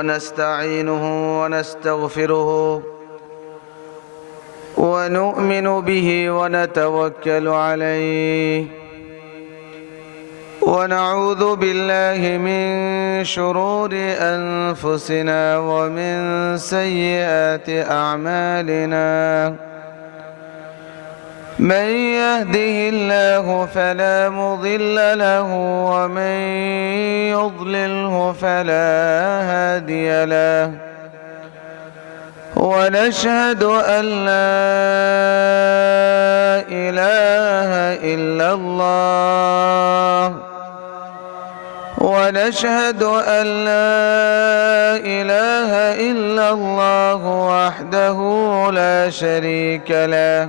ونستعينه ونستغفره ونؤمن به ونتوكل عليه ونعوذ بالله من شرور أنفسنا ومن سيئات أعمالنا من يهده الله فلا مضل له ومن يضلله فلا هادي له ونشهد أن لا إله إلا الله ونشهد أن لا إله إلا الله وحده لا شريك له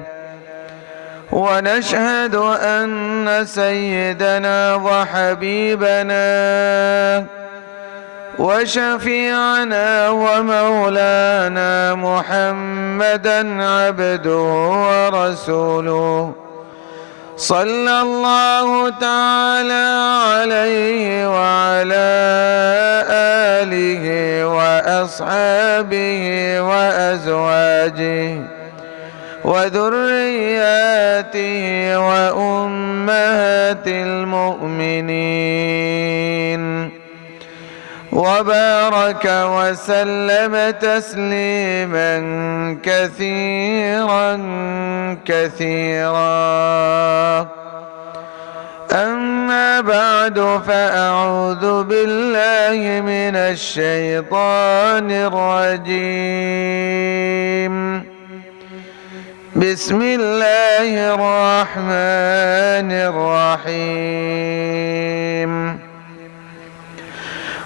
ونشهد أن سيدنا وحبيبنا وشفيعنا ومولانا محمدا عبده ورسوله صلى الله تعالى عليه وعلى آله وأصحابه وأزواجه وذرياته وأمهات المؤمنين وبارك وسلم تسليما كثيرا كثيرا. أما بعد فأعوذ بالله من الشيطان الرجيم. بسم الله الرحمن الرحيم.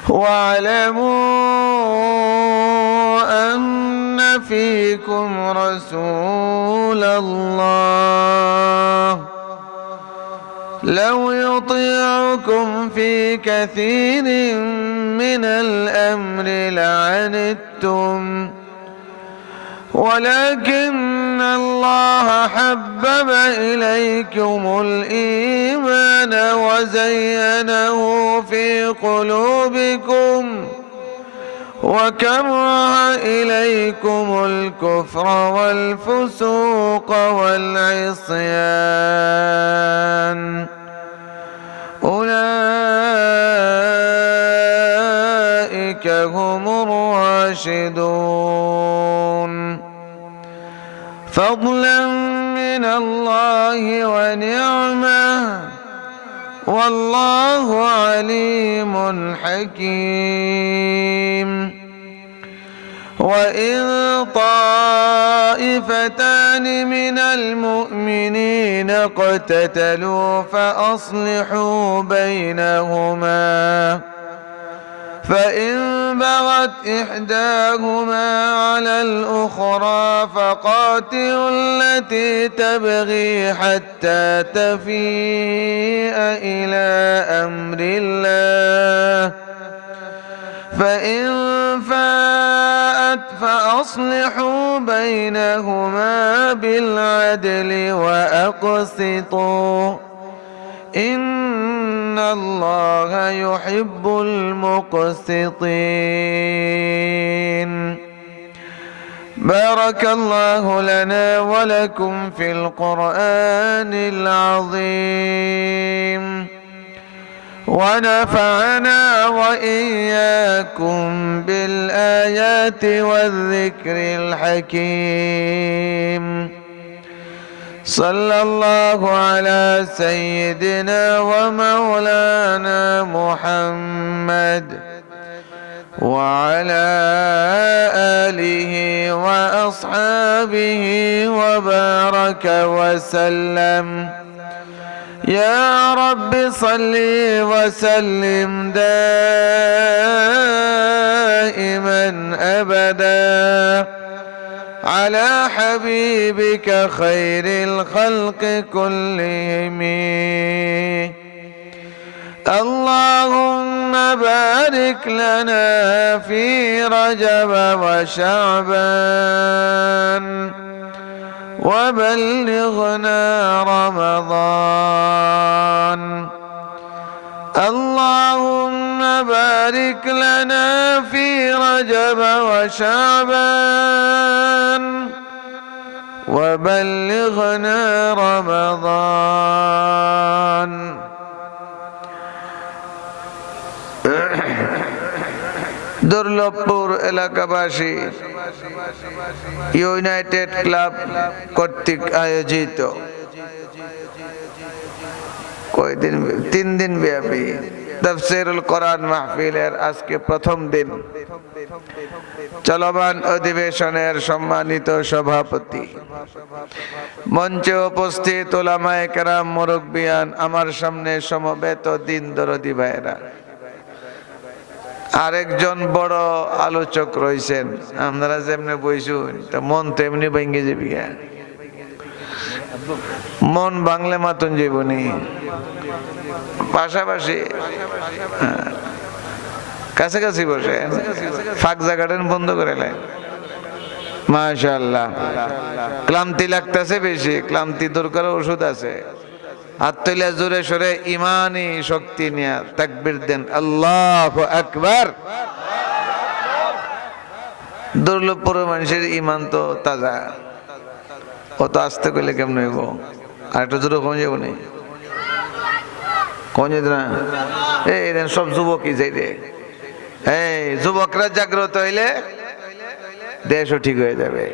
واعلموا أن فيكم رسول الله لو يطيعكم في كثير من الأمر لعنتم ولكن الله حبب إليكم الإيمان وزينه في قلوبكم وكره إليكم الكفر والفسوق والعصيان أولئك هم الراشدون فضلا من الله ونعمة والله عليم حكيم. وإن طائفتان من المؤمنين اقتتلوا فأصلحوا بينهما فإن بغت إحداهما على الأخرى فقاتلوا التي تبغي حتى تفيء إلى أمر الله فإن فاءت فأصلحوا بينهما بالعدل وأقسطوا إن الله يحب المقسطين. بارك الله لنا ولكم في القرآن العظيم ونفعنا وإياكم بالآيات والذكر الحكيم. صلى الله على سيدنا ومولانا محمد وعلى آله وأصحابه وبارك وسلم. يا رب صل وسلم دائما أبدا على حبيبك خير الخلق كلهم. اللهم بارك لنا في رجب وشعبان وبلغنا رمضان. اللهم بارك لنا في رجب رجب وشعبان وبلغنا رمضان দুর্লভপুর এলাকাবাসী United club কর্তৃক আয়োজিত কয়দিন 3 দিন ব্যাপী তাফসীরুল কোরআন মাহফিলের আজকে প্রথম দিন চলমান অধিবেশনের সম্মানিত সভাপতি, মঞ্চে উপস্থিত উলামায়ে কেরাম, মুরব্বিয়ান, আমার সামনে সমবেত দিন দরদি ভাইরা, আরেকজন বড় আলোচক রয়েছেন। আপনারা যেমনি বইছুন তা মন তেমনি ভেঙে যাবি, মন বাংলা মাতন জীবনী পাশাপাশি কাছাকাছি বসে ফাঁক জায়গাটা বন্ধ করে নেন। মাশাআল্লাহ, ক্লান্তি লাগতেছে বেশি, ক্লান্তি দূর করার ওষুধ আছে। হাত তুলে জোরে সরে ইমানি শক্তি নিয়ে তাকবীর দেন, আল্লাহু আকবার। দুর্লভপুর মানুষের ইমান তো তাজা, অত আস্তে করলে কেমন হইব? আর একটু জোরে কমে যাবো নি, কমে যেত না। এই সব যুবকই যাই রে, এই যুবকরা জাগ্রত হইলে দেশও ঠিক হয়ে যাবে।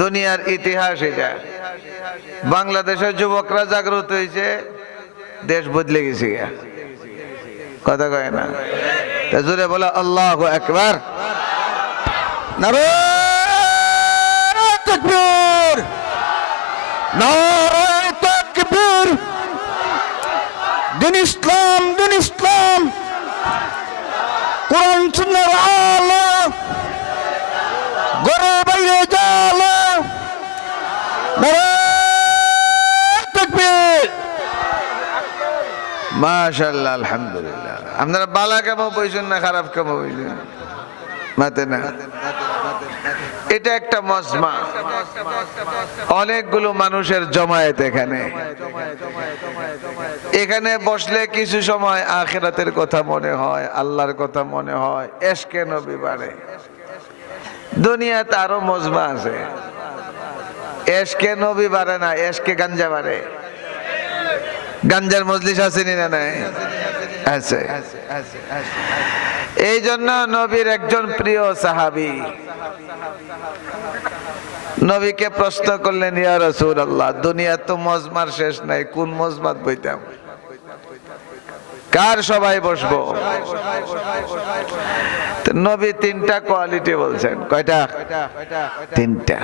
দুনিয়ার ইতিহাস এটা, বাংলাদেশের যুবকরা জাগ্রত হয়েছে, দেশ বদলে গেছে। কথা কয় না? জোরে বলো আল্লাহু আকবার। নারে তাকবীর, নারে তাকবীর। দিন ইসলাম, দিন ইসলাম, কোরআন সুন্নাহর আলো, ঘরে বাইরে জালো। নারে তাকবীর। মাশাআল্লাহ, আলহামদুলিল্লাহ। আপনারা বালা কেমন বইছেন না খারাপ কেমন বইছেন? মাতে না, এটা একটা মজমা, অনেকগুলো মানুষের জমায়েত। এখানে বসলে কিছু সময় আখিরাতের কথা মনে হয়, আল্লাহর কথা মনে হয়, এশকে নবী বাড়ে। দুনিয়াতে আরো মজমা আছে, এশকে নবী বাড়ে না, এশকে গাঞ্জা বাড়ে। গাঞ্জার মজলিস আছে না? নাই, আছে। এই জন্য নবীর একজন প্রিয় সাহাবী নবীকে প্রশ্ন করলেন, ইয়া রাসূলুল্লাহ, দুনিয়া তো মজমার শেষ নাই, কোন মজমাত বইতাম? কার সবাই বসবো? নবী 3টা কোয়ালিটি বলছেন। কয়টা? 3টা।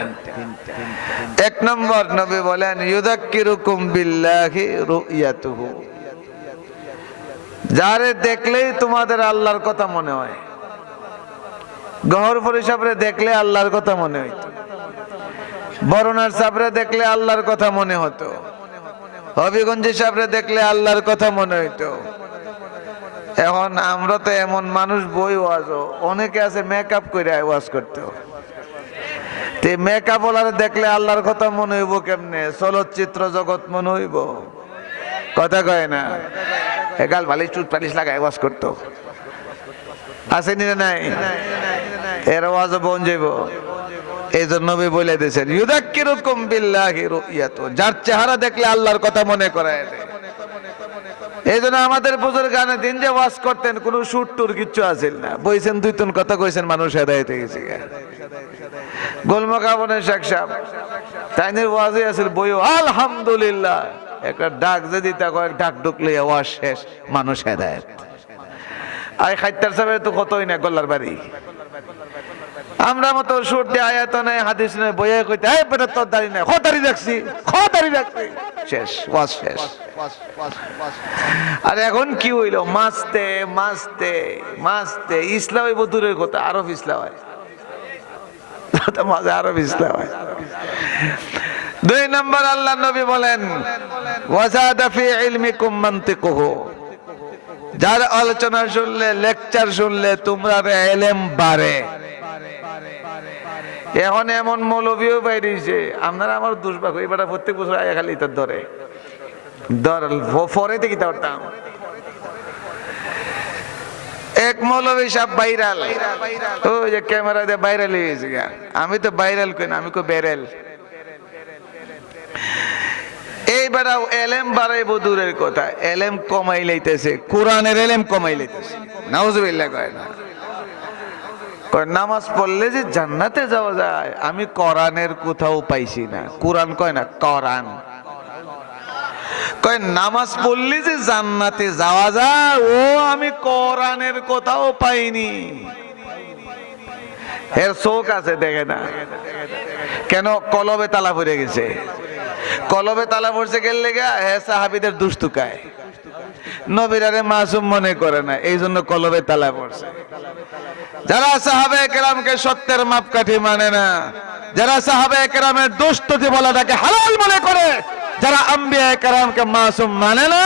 1 নম্বর নবী বলেন, ইউযাক্কিরুকুম বিল্লাহি রুয়াতুহু, যারে দেখলেই তোমাদের আল্লাহর কথা মনে হয়। গহরপুরি সাবরে দেখলে আল্লাহর কথা মনে হইতো, বরনার সাবরে দেখলে আল্লাহর কথা মনে হতো, হবিগঞ্জি সাবরে দেখলে আল্লাহর কথা মনে হইতো। এখন আমরা তো এমন মানুষ, বই ওয়াজও অনেকে আছে মেকআপ করে ওয়াজ করতে, তে মেকআপ ওলারে দেখলে আল্লাহর কথা মনে হইব কেমনে? চলচ্চিত্র জগৎ মনে হইব? কথা কয় না? এগাল ভালো চুট পালিশ লাগায় ওয়াজ করতো, আছে নি? নাই, এর ওয়াজও বন যাইব। এই জন্য নবী বলে দিয়েছেন, ইউযাক্কিরুকুম বিল্লাহি রুয়াতু, যার চেহারা দেখলে আল্লাহর কথা মনে করায় দেয়। এই জন্য আমাদের বুজুর্গ গানে দিন যে ওয়াজ করতেন, কোন সুর টুর কিচ্ছু আছিল না, বইছেন 2-3 কথা কইছেন, মানুষ হেদায়েত হয়ে গেছে। গোলমাকাবনের শেখ সাহেব তাইনের ওয়াজে আছিল, বইও আলহামদুলিল্লাহ, একটা ডাক যদি তা কয়েক ডাক ঢুকলে ওয়াজ শেষ, মানুষ হেদায়েত। আই খাইতার সাহেবের তো কতই না গল্লার বাড়ি। আমরা মতো সুর দিয়ে আয়াত নাই, হাদিস নাই, বইয়ে কইতে এই বেটা তোর দাড়ি নাই, খতারি রাখছি, খতারি রাখছি, শেষ, ওয়াজ শেষ। আর এখন কি হইলো? মাসতে মাসতে মাসতে ইসলাম হইব দূরের কথা, আরব ইসলাম হয়, মাঝে আরব ইসলাম হয়। 2 নম্বর আল্লাহ নবী বলেন, ওয়াজাদা ফি ইলমিকুম মানতিকুহু, যার আলোচনা শুনলে, লেকচার শুনলে তোমরা ইলম বাড়ে। এখন এমন মৌলবীও বাইরেছে, আপনারা আমার দুষ্ভাগ, এবার প্রত্যেক বছর আয়া খালি তার ধরে পরে থেকে ধরতাম। এক মৌলভী সাহেব ভাইরাল, ওই যে ক্যামেরা দিয়ে ভাইরাল হয়ে গেছে। আমি তো ভাইরাল কই না, আমি কই বেরেল। এইবার এলেম বাড়াইবো দূরের কথা, এলেম কমাই লাইতেছে, কোরআনের এলেম কমাই লাইতেছে। নাউজুবিল্লাহ কয় না, কয় নামাজ পড়লে যে জান্নাতে যাওয়া যায়, আমি কোরআনের কোথাও পাইছি না। কোরআন কয় না, কোরআন কয় নামাজ পড়লে যে জান্নাতে যাওয়া যায়, ও আমি কোরআনের কোথাও পাইনি। এর চোখ আছে, দেখে না কেন? কলবে তালা পড়ে গেছে। কলবে তালা পড়ছে গেলে সাহাবীদের দুষ্টুকায়, নবীরারে মাসুম মনে করে না, এই জন্য কলবে তালা পড়ছে। যারা সাহাবে কেরামকে সত্যের মাপকাঠি মানে না, যারা সাহাবে কেরামের দুষ্টতি বলাটাকে হালাল মনে করে, যারা আম্বিয়া কেরামকে মাসুম মানে না,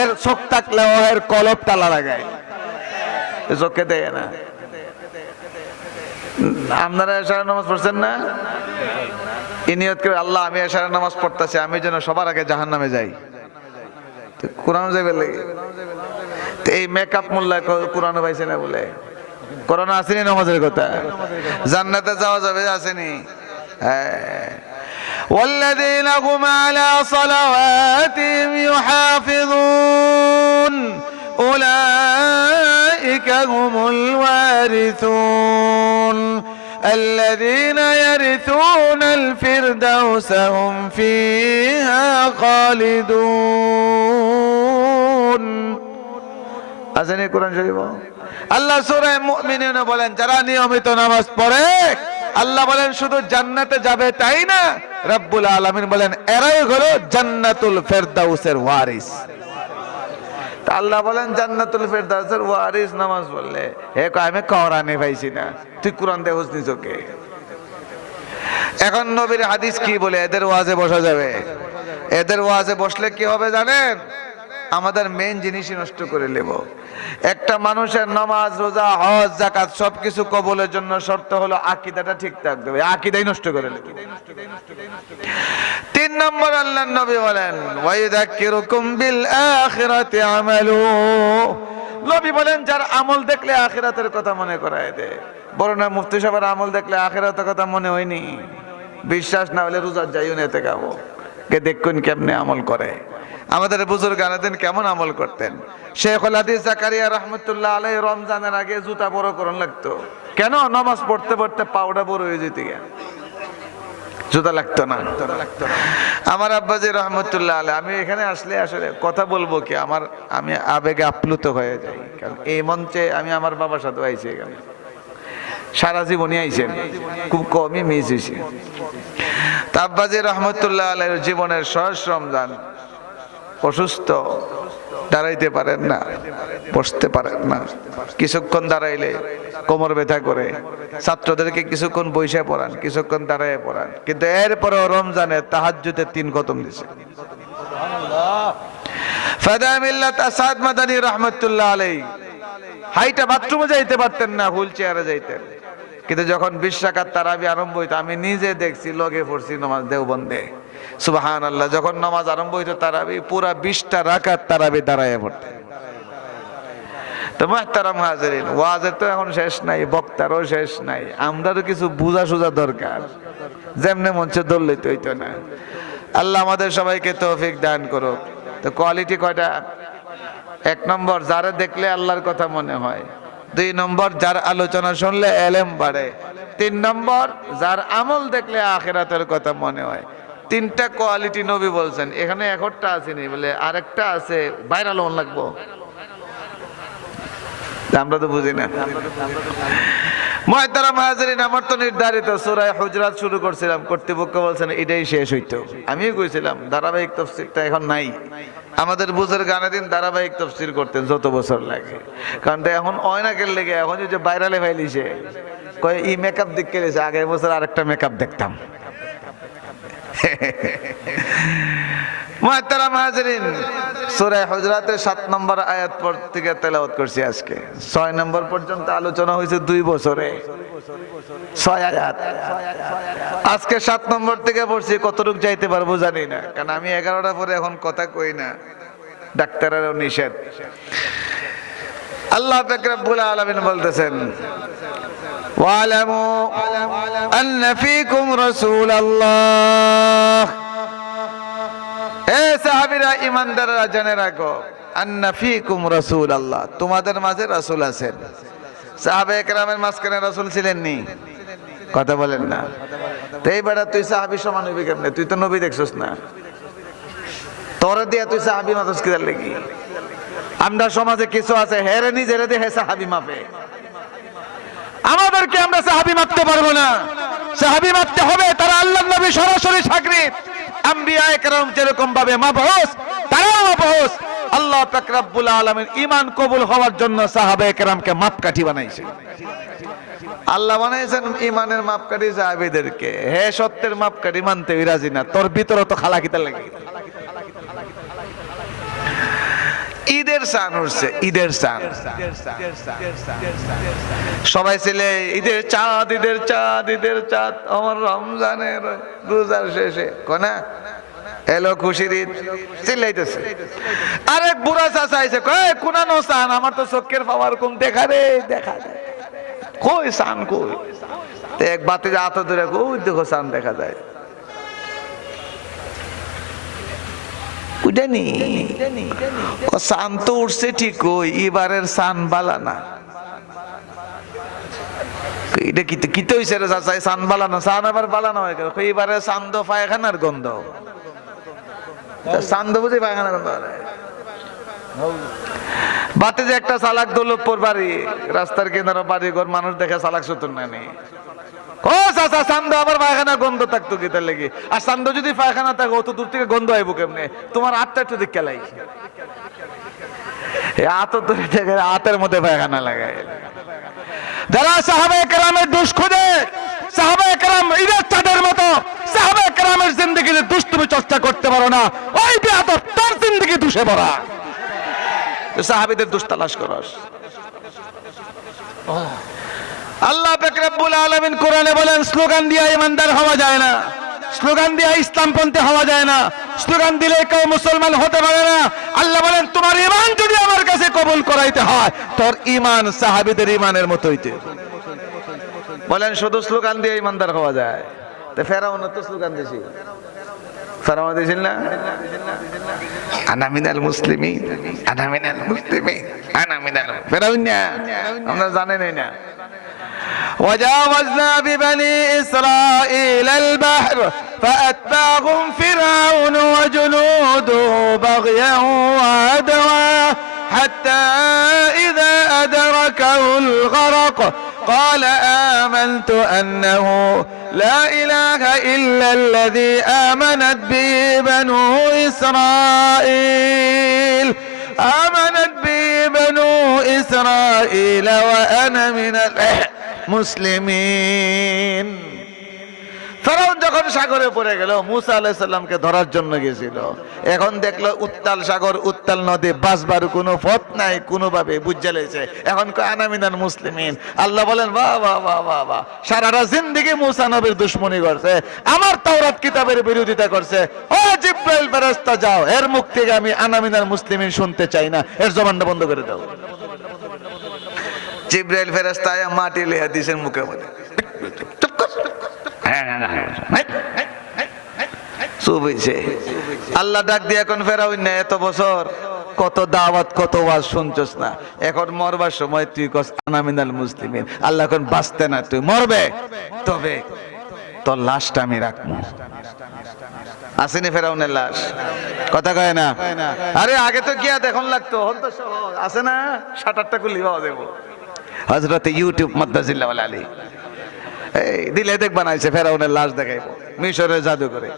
এর চোখ থাকলেও এর কলব তালা লাগায়, চোখে দেয় না। আপনারা এশারের নামাজ পড়ছেন না? নিয়ত করে, আল্লাহ আমি এশারের নামাজ পড়তেছি, আমি যেন সবার আগে জাহান্নামে যাই। কোরআন যাবে লাগে, এই মেকআপ মোল্লা কোরআন পাইছে না বলে, কোরআন আসেনি নামাজের কথা, জান্নাতে যাওয়া যাবে আসেনি। হ্যাঁ, والذين هم على صلواتهم يحافظون أولئك هم الوارثون الذين يرثون الفردوس هم فيها خالدون। আসেনি কোরআন শরীফ? আল্লাহ সূরা মুমিনুন বলেন, যারা নিয়মিত নামাজ পড়ে, আল্লাহ বলেন শুধু জান্নাতে যাবে তাই না, রব্বুল আলামিন বলেন এরাই হলো জান্নাতুল ফেরদাউসের ওয়ারিস। আল্লাহ বলেন জান্নাতুল ফেরদাউসের ওয়ারিস নামাজ পড়লে। হে কয় আমি কোরআনে পাইছি না, তুই কোরআন দেখোস নি চোখে? এখন নবীর হাদিস কি বলে এদের ওয়াজে বসা যাবে? এদের ওয়াজে বসলে কি হবে জানেন? আমাদের মেইন জিনিসই নষ্ট করে নেব। একটা মানুষের নামাজ, রোজা, হজ, যাকাত সবকিছু কবুলের জন্য শর্ত হলো আকীদাটা ঠিক থাকতে হবে। আকীদাই নষ্ট করে নেব। 3 নম্বর আল্লাহর নবী বলেন, ওয়াইযাক্কিরুকুম বিল আখিরাতি আমালু। নবী বলেন যার আমল দেখলে আখিরাতের কথা মনে করায় দেয়। বড় না মুফতি সাহেবের আমল দেখলে আখিরাতের কথা মনে হয়নি? বিশ্বাস না হলে রোজা যাইও নেতে গাবো কে দেখুন কেমনে আমল করে। আমাদের বুজুর্গ আনাদিন কেমন আমল করতেন। শেখুল হাদিস জাকারিয়া রাহমাতুল্লাহ আলাইহি রমজানের আগে জুতা বড় করন লাগতো। কেন? নামাজ পড়তে পড়তে পাউডার বড় হয়ে যেত, জুতা লাগতো না। আমার আব্বাজি রহমতুল্লাহ আলাইহি, আমি এখানে আসলে আসলে কথা বলবো কি, আমি আবেগে আপ্লুত হয়ে যাই। কারণ এই মঞ্চে আমি আমার বাবার সাথে আইছি, এখানে সারা জীবনই আইছেন, খুব কমই মিস হয়েছে। তা আব্বাজি রহমতুল্লাহ আলাইহির জীবনের শেষ রমজান, অসুস্থ, দাঁড়াইতে পারেন না, বসতে পারেন না, কিছুক্ষণ দাঁড়াইলে কোমর ব্যথা করে, ছাত্রদেরকে কিছুক্ষণ বইসে পড়ান, কিছুক্ষণ দাঁড়ায় পড়ান, কিন্তু এরপরে রমজানে তাহাজ্জুদে 3 খতম দিছে। ফাদা মিল্লাত আসাদ মাদানী রাহমাতুল্লাহ আলাইহি হাইটা বাথরুমে যাইতে পারতেন না, হুইল চেয়ারে যাইতেন। কিন্তু যখন 20 রাকাত তারাবি আরম্ভ হইতো, আমি নিজে দেখছি, লগে পড়ছি নামাজ দেওবন্দে। সুবহানাল্লাহ, যখন নামাজ আরম্ভ হইতো তারাবি, পুরা 20টা রাকাত তারাবি দাঁড়ায় পড়তে। তো মুহতারাম হাজিরিন, ওয়াজের তো এখন শেষ নাই, বক্তারও শেষ নাই, আমাদেরও কিছু বুঝা সুঝা দরকার। যেমনে মঞ্চে দৌড়লে তো হইতো না। আল্লাহ আমাদের সবাইকে তৌফিক দান করুক। তো কোয়ালিটি কয়টা? 1 নম্বর, যারা দেখলে আল্লাহর কথা মনে হয়। 2 নম্বর, যার আলোচনা শুনলে এলেম বাড়ে। 3 নম্বর, যার আমল দেখলে আখিরাতের কথা মনে হয়। 3টা কোয়ালিটি নবী বলছেন। এখানে 1টা আসেনি, বলে আরেকটা আছে, ভাইরাল হন লাগবো, আমরা তো বুঝি না। মুহতারাম হাজিরিন, আমার তো নির্ধারিত সূরা হুজরাত শুরু করছিলাম, কর্তৃপক্ষ বলছেন এটাই শেষ হইতো। আমিও কইছিলাম ধারাবাহিক তাফসীরটা এখন নাই। আমাদের বুজুর্গ আনাদিন ধারাবাহিক তাফসীর করতেন যত বছর লাগে, কারণ এখন অয়নাকের লেগে এখন যে ভাইরালে ফাইলিছে, কয় ই মেকআপ দেখে গেছে, আগের বছর আরেকটা মেকআপ দেখতাম। মুহতারাম হাজিরিন, সূরা হুজরাতের 7 নম্বর আয়াত পর থেকে তেলাওয়াত করছি আজকে। 6 নম্বর পর্যন্ত আলোচনা হয়েছে 2 বছরে, 6 আয়াত। আজকে 7 নম্বর থেকে পড়ছি, কতটুকু যাইতে পারবো জানি না, কারণ আমি 11টা পরে এখন কথা কই না, ডাক্তারেরও নিষেধ। আল্লাহ পাক রব্বুল আলামিন বলতেছেন ওয়ালামু আন্না ফীকুম রাসূলুল্লাহ, এ সাহাবীরা ঈমানদাররা জেনে রাখো, আন্না ফীকুম রাসূলুল্লাহ, তোমাদের মাঝে রাসূল আছেন। সাহাবায়ে কেরামের মাঝখানে রাসূল ছিলেন নি? কথা বলেন না। তো এইবার তুই সাহাবী সমান হইবি কেমনে? তুই তো নবী দেখছস না, তোর দিয়া তুই সাহাবী মাতস কিদার লাগি? আমরা সমাজে কিছু আছে হেরে নিজের দিয়ে হে সাহাবী মাপে, আমাদেরকে আমরা সাহাবী মাপতে পারবো না। সাহাবী মাপতে হবে তারা আল্লাহর নবী সরাসরি সাকরিত, আম্বিয়ায়ে কেরাম যেরকম ভাবে মাবউস তারাও মাবউস। আল্লাহ পাক রব্বুল আলামিন ঈমান কবুল হওয়ার জন্য সাহাবায়ে কেরামকে মাপকাঠি বানাইছেন। আল্লাহ বানাইছেন ঈমানের মাপকাঠি সাহাবীদেরকে। হে সত্যের মাপকাঠি মানতে রাজি না, তোর ভিতরে তো খালা কিতা লাগে। ঈদের শান উঠছে, ঈদের শান সবাই ছেলে ঈদের চাঁদ, ঈদের চাঁদ, ঈদের চাঁদ, আমার রমজানের রোজার শেষে কোনা এলো খুশির ঈদ চিল্লাইতেছে। আরেক বুড়া চাচা আইছে, কই কোনানো চান, আমার তো চোখের পাওয়ার কম, দেখা রে দেখা যায়, কই চান কই? তো এক বাতি যে হাত ধরে ওই দেখো চান দেখা যায়, ও চান তো উঠছে ঠিক, ওই এবারের চান বালা না। এটা কিতে হইছে রে চাচা, চান বালা না? চান আবার বালা না হয় কেন? এবারে চান্দ পায়খানার গন্ধ, চান্দ বুঝি পায়খানার গন্ধ। বাতে যে একটা চালাক দৌলতপুর বাড়ি, রাস্তার কিনারে বাড়ি ঘর, মানুষ দেখে চালাক সুতন নানি, ও চাচা চান্দ আবার পায়খানা গন্ধ থাকতো কিতার লেগে? আর চান্দ যদি পায়খানা থাকে অত দূর থেকে গন্ধ আইব কেমনে? তোমার আটটা একটু দিক কেলাই, এত দূর থেকে হাতের মধ্যে পায়খানা লাগায়। যারা সাহাবায়ে কেরামের দুষ খোঁজে, সাহাবায়ে কেরাম ঈদের চাঁদের মতো, সাহাবায়ে কেরামের জিন্দেগিতে দুষ তুমি চর্চা করতে পারো না, ওই বেয়াদব তার জিন্দেগি দুষে ভরা। সাহাবীদের দুষ তালাশ করস। আল্লাহ পাক রব্বুল আলামিন কোরআনে বলেন, স্লোগান দিয়ে ঈমানদার হওয়া যায় না, স্লোগান দিয়ে ইসলামপন্থী হওয়া যায় না, স্লোগান দিলে কেউ মুসলমান হতে পারে না। আল্লাহ বলেন, তোমার ঈমান যদি আমার কাছে কবুল করাইতে হয়, তোর ঈমান সাহাবীদের ঈমানের মতো হইতে। বলেন শুধু স্লোগান দিয়ে ঈমানদার হওয়া যায়? তো ফেরাউন তো স্লোগান দিয়েছিল, ফেরাউন দিয়েছিল না, আনা মিনাল মুসলিমিন, আনা মিনাল মুসলিমিন, আনা মিনাল, ফেরাউন না, আমরা জানেনই না। وجاوزنا ببني إسرائيل البحر فأتبعهم فرعون وجنوده بغيا وعدوا حتى إذا أدركه الغرق قال آمنت أنه لا إله إلا الذي آمنت به بنو إسرائيل، آمنت به بنو إسرائيل وأنا من মুসলিমিন। ফেরাউন যখন সাগরে পড়ে গেল, মুসা আলাইহিস সালামকে ধরার জন্য গিয়েছিল, এখন দেখলো উত্তাল সাগর, উত্তাল নদী, বাঁচবার কোনো পথ নাই, কোনোভাবে বুঝে লেছে। এখন কয় আনা মিনাল মুসলিমিন। আল্লাহ বলেন, বাহ বাহ বাহ বাহ বাহ, সারাটা জিন্দেগি মুসা নবীর দুশমনি করছে, আমার তাওরাত কিতাবের বিরোধিতা করছে। ও জিব্রাইল ফেরেশতা যাও, এর মুখ থেকে আমি আনা মিনাল মুসলিমিন শুনতে চাই না, এর জবানটা বন্ধ করে দাও। জিব্রাইল ফেরেশতা আয়া মাটি লিয়া দিছেন মুখে মধ্যে, চুপ কর, চুপ হইছে। আল্লাহ ডাক দিয়ে, এখন ফেরাউন না, এত বছর কত দাওয়াত কত ওয়াজ শুনছস না, এখন মরবার সময় তুই কস আনা মিনাল মুসলিমিন। আল্লাহ এখন বাঁচতে না, তুই মরবে, তবে তোর লাশটা আমি রাখবো। আসেনি ফেরাউনের লাশ? কথা কয় না? আরে আগে তো গিয়া দেখুন লাগতো, হন তো সহজ আছে না, ৭-৮টা কুলি পাওয়া দেবো। হযরতে ইউটিউব মাদ্দাজিল্লাহ আলী এই দিলে দেখ বানাইছে, ফেরাউনের লাশ দেখাইবো মিশরের জাদু করে।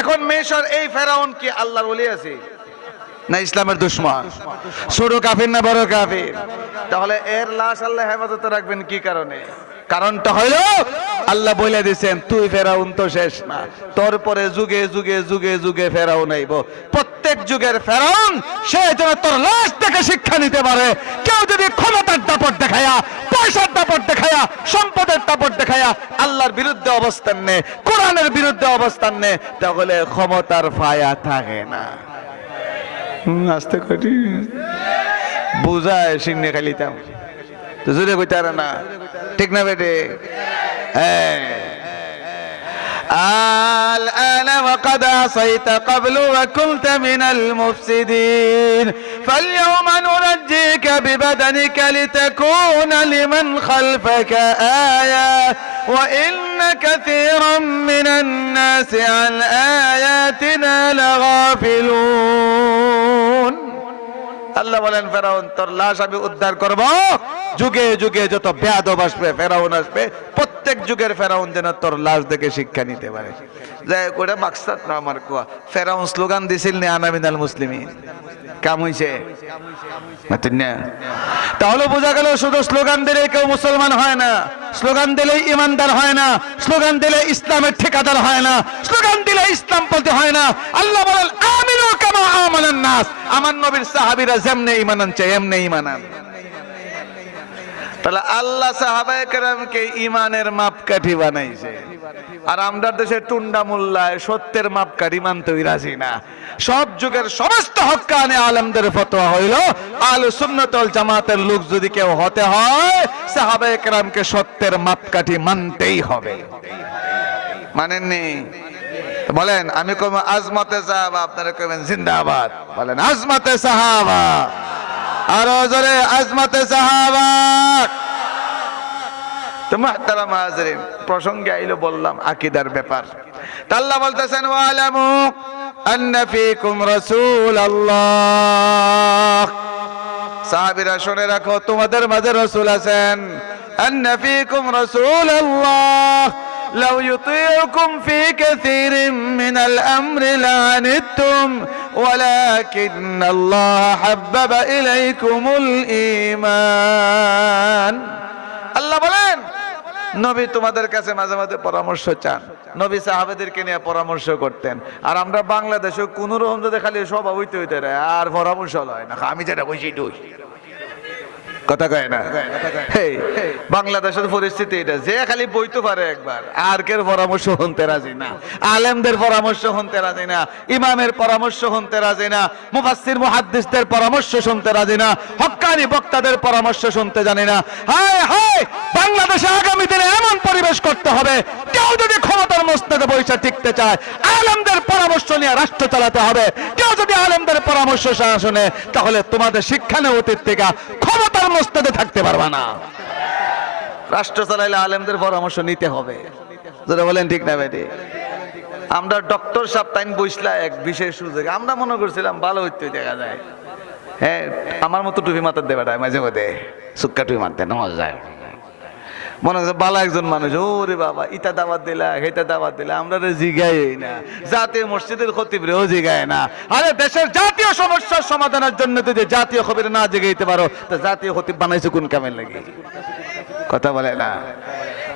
এখন মিশর, এই ফেরাউন কি আল্লাহর ওলি আছে না ইসলামের দুশমন? ছোট কাফির না বড় কাফির? তাহলে এর লাশ আল্লাহ হেফাজতে রাখবেন কি কারণে? কারণটা হইল আল্লাহ বলে দিয়েছেন, তুই ফেরাউন তো শেষ না, তোর পরে যুগে যুগে যুগে যুগে ফেরাউন আইব। প্রত্যেক যুগের ফেরাউন সে যেন তোর লাশ থেকে শিক্ষা নিতে পারে। কেউ যদি ক্ষমতার দাপট দেখায়া, পয়সার দাপট দেখায়া, সম্পদের দাপট দেখায়া আল্লাহর বিরুদ্ধে অবস্থান নেয়, কোরআনের বিরুদ্ধে অবস্থান নেয়, তাহলে ক্ষমতার ফায়া থাকে না। আসতে করি বুঝায় সিংনে খালিতাম তো জোরে কইতার না ঠিক না বেটে الآن وقد عصيت قبل وكنت من المفسدين فاليوم ننجيك ببدنك لتكون لمن خلفك آية وإن كثيرا من الناس عن آياتنا لغافلون আল্লাহ বলেন ফেরাউন তোর লাশ আমি উদ্ধার করব যুগে যুগে যত বেয়াদব আসবে ফেরাউন আসবে প্রত্যেক যুগের ফেরাউন যেন তোর লাশ দেখে শিক্ষা নিতে পারে যাই কোটা মাকসাদ না আমার কোয়া ফেরাউন স্লোগান দিছিল নি আনা মিনাল মুসলিমিন কাম হইছে না তাহলে বোঝা গেল শুধু স্লোগান দিলে কেউ মুসলমান হয় না স্লোগান দিলে ইমানদার হয় না স্লোগান দিলে ইসলামের ঠিকাদার হয় না স্লোগান দিলে ইসলাম পন্থী হয় না আল্লাহ বলেন আমিনু কামা আমানান নাস আমার নবীর সাহাবীরা যেমনে ঈমান আনছে এমনি ঈমান আন তাহলে আল্লাহ সাহাবায়ে কেরামকে ঈমানের মাপকাঠি বানাইছে আর আমাদের দেশে টুন্ডা মোল্লায় সত্যের মাপকাঠি মানতেই রাজি না সব যুগের সমস্ত হক্কানে আলেমদের ফতোয়া হইল আহলে সুন্নাত ওয়াল জামাতের লোক যদি কেউ হতে হয় সাহাবায়ে কেরামকে সত্যের মাপকাঠি মানতেই হবে মানেননি বলেন আমি কম আজমতে সাহাবা আপনারা কইবেন জিন্দাবাদ বলেন আজমতে সাহাবা আর জোরে আজমতে সাহাবা তো মুহতারাম হাজিরিন প্রসঙ্গে আইলো বললাম আকীদার ব্যাপার আল্লাহ বলতেছেন ওয়ালামু আন্না ফীকুম রাসূলুল্লাহ সাহাবীরা শুনে রাখো তোমাদের মাঝে রাসূল আছেন আন্না ফীকুম রাসূলুল্লাহ لو يطيعكم في كثير من الأمر لعنتم ولكن الله حبب إليكم الإيمان আল্লাহ বলেন নবী তোমাদের কাছে মাঝে মাঝে পরামর্শ চান নবী সাহাবাদেরকে নিয়ে পরামর্শ করতেন আর আমরা বাংলাদেশে কোন রকম যদি খালি সভা হইতে হইতে আর পরামর্শ লয় না আমি যেটা বসি দুই কথা কয় না বাংলাদেশের পরিস্থিতি এটা যে খালি বইতে পারে একবার আর কের পরামর্শ শুনতে রাজি না আলেমদের পরামর্শ শুনতে রাজি না ইমামের পরামর্শ শুনতে রাজি না মুফাসসির মুহাদ্দিসদের পরামর্শ শুনতে রাজি না হক্কানি বক্তাদের পরামর্শ শুনতে জানি না হায় হায় বাংলাদেশে আগামী দিনে এমন পরিবেশ করতে হবে কেউ যদি ক্ষমতার মস্তকে বসে টিকতে চায় আলেমদের পরামর্শ নিয়ে রাষ্ট্র চালাতে হবে কেউ যদি আলেমদের পরামর্শ শুনে তাহলে তোমাদের শিক্ষা নেওয়া অতীত থেকে ক্ষমতার মস্তকে থাকতে পারবা না রাষ্ট্র চালাইলে আলেমদের পরামর্শ নিতে হবে যারা বলেন ঠিক না বেটি আমরা ডক্টর সাহেব তাইন বইসলা এক বিশেষ সুযোগে আমরা মনে করছিলাম ভালো হইতে দেখা যায় হ্যাঁ আমার মতো টুপি মাথার দেবাটায় মাঝে মধ্যে সুক্কা টুপি মারতে নামাজ যায় মনে হচ্ছে বালা একজন মানুষ ওরে বাবা ইটা দাওয়াত দিলা হেটা দাওয়াত দিলা আমরা জিগাই না জাতীয় মসজিদের খতিব রেও জিগায় না আরে দেশের জাতীয় সমস্যার সমাধানের জন্য যদি জাতীয় খবর না জিগাইতে পারো তো জাতীয় খতিব বানাইছে কোন কামে লাগে কথা বলে না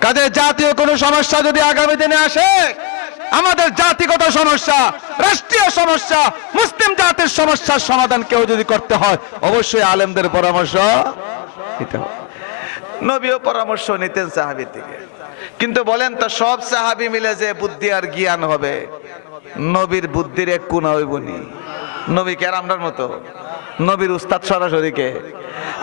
কাজে জাতীয় কোনো সমস্যা যদি আগামী দিনে আসে আমাদের জাতিগত সমস্যা রাষ্ট্রীয় সমস্যা মুসলিম জাতির সমস্যার সমাধান কেউ যদি করতে হয় অবশ্যই আলেমদের পরামর্শ নিতে হবে নবীও পরামর্শ নিতেন সাহাবী থেকে কিন্তু বলেন তো সব সাহাবী মিলে যে বুদ্ধি আর জ্ঞান হবে নবীর বুদ্ধির এক কোণা হইবনি নবী কে আমরার মতো নবীর উস্তাদ সরাসরি কে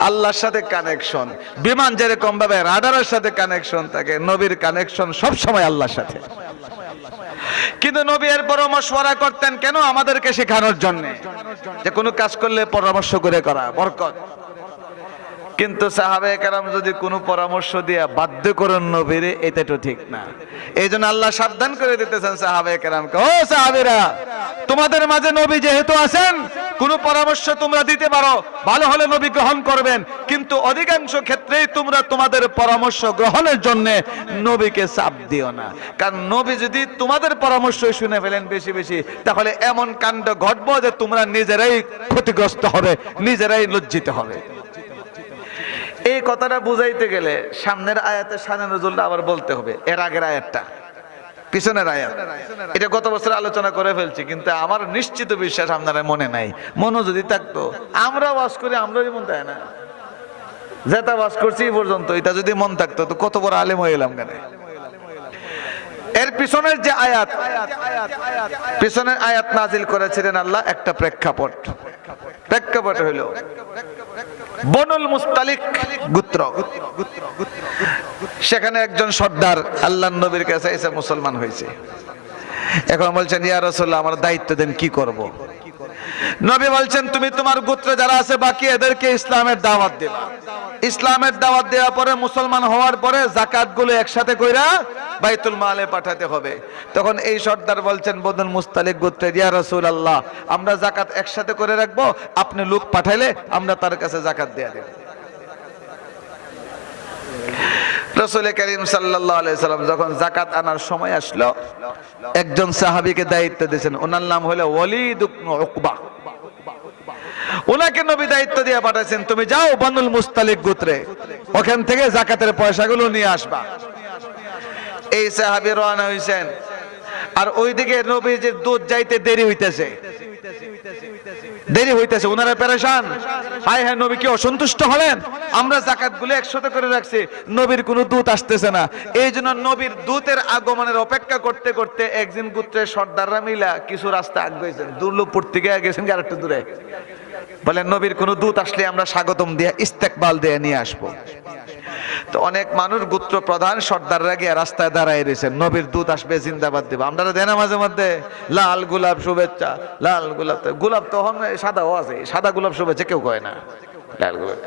আল্লাহর সাথে কানেকশন বিমান যেরকম ভাবে রাডারের সাথে কানেকশন থাকে নবীর কানেকশন সব সময় আল্লাহর সাথে কিন্তু নবী এর পরামর্শ করতেন কেন আমাদেরকে শেখানোর জন্য যে কোনো কাজ করলে পরামর্শ করে করা বরকত কিন্তু সাহাবায়ে কেরাম যদি কোনো পরামর্শ দিয়ে বাধ্য করেন নবীরে এটা তো ঠিক না এইজন্য আল্লাহ সাবধান করে দিতেছেন সাহাবায়ে কেরামকে ও সাহাবীরা তোমাদের মাঝে নবী যেহেতু আছেন কোনো পরামর্শ তোমরা দিতে পারো ভালো হলে নবী গ্রহণ করবেন কিন্তু অধিকাংশ ক্ষেত্রেই তোমরা তোমাদের পরামর্শ গ্রহণের জন্য নবীকে চাপ দিও না কারণ নবী যদি তোমাদের পরামর্শ শুনে ফেলেন বেশি বেশি তাহলে এমন কাণ্ড ঘটবে যে তোমরা নিজেরাই ক্ষতিগ্রস্ত হবে নিজেরাই লজ্জিত হবে এই কথাটা বুঝাইতে গেলে সামনের আয়াতে শানে নজুলটা আবার বলতে হবে এর আগের আয়াতটা পিছনের আয়াত এটা গত বছর আলোচনা করে ফেলছি কিন্তু আমার নিশ্চিত বিশ্বাস আপনারা মনে নাই মনে যদি থাকতো আমরা ওয়াজ করি আমরাই মন তাই না যেটা ওয়াজ করছি এই পর্যন্ত এটা যদি মন থাকতো তো কত বড় আলেম হয়ে এলাম কেন এর পিছনের যে আয়াত পিছনের আয়াত নাজিল করেছিলেন আল্লাহ একটা প্রেক্ষাপট হইল বনুল মুস্তালিক গোত্র। সেখানে একজন সর্দার আল্লাহর নবীর কাছে এসে মুসলমান হয়েছে। এখন বলছেন, ইয়া রাসূলুল্লাহ, আমার দায়িত্ব দেন, কি করব? নবী বলছেন, তুমি তোমার গোত্রে যারা আছে বাকি এদেরকে ইসলামের দাওয়াত দেবা। ইসলামের দাওয়াত দেওয়ার পরে, মুসলমান হওয়ার পরে যাকাত গুলো একসাথে কইরা বাইতুল মালে পাঠাতে হবে। তখন এই সর্দার বলছেন বনুল মুস্তালিক গোত্রের, ইয়া রাসূলুল্লাহ, আমরা যাকাত একসাথে করে রাখবো, আপনি লোক পাঠাইলে আমরা তার কাছে যাকাত দেয়া দেব। রাসূল করিম সাল্লাল্লাহু আলাইহি সাল্লাম যখন যাকাত আনার সময় আসলো, একজন সাহাবীকে দায়িত্ব দিয়েছেন, ওনার নাম হলো ওয়ালিদ ইবনে উকবা। ওনাকে নবী দায়িত্ব দিয়ে পাঠাচ্ছেন, তুমি যাও বনুল মুস্তালিক গোত্রে, ওখান থেকে যাকাতের পয়সাগুলো নিয়ে আসবা। এই সাহাবী রওনা হইছেন, আর ওইদিকে নবীজির দুধ যাইতে দেরি হইতেছে, ওনারা পেরেশান। হায় হায়, নবী কি অসন্তুষ্ট হলেন? আমরা যাকাত গুলো একসাথে করে রাখছি, নবীর কোনো দূত আসতেছে না। এই জন্য নবীর দূতের আগমনের অপেক্ষা করতে করতে একদিন গোত্রের সর্দাররা মিলা কিছু রাস্তা আগাইছেন, দুর্লভপুর থেকে গেছেন আর একটু দূরে। বলেন, নবীর কোনো দূত আসলে আমরা স্বাগতম দিয়ে ইস্তেকবাল দিয়ে নিয়ে আসবো। তো অনেক মানুষ গোত্র প্রধান সর্দাররা গিয়ে রাস্তায় দাঁড়ায় রয়েছেন, নবীর দূত আসবে, জিন্দাবাদ দেব। আমরা দেনা মাঝে মধ্যে লাল গোলাপ শুভেচ্ছা, লাল গোলাপ, গোলাপ তো সাদাও আছে, সাদা গোলাপ শুভেচ্ছা কেউ কয় না, লাল গোলাপ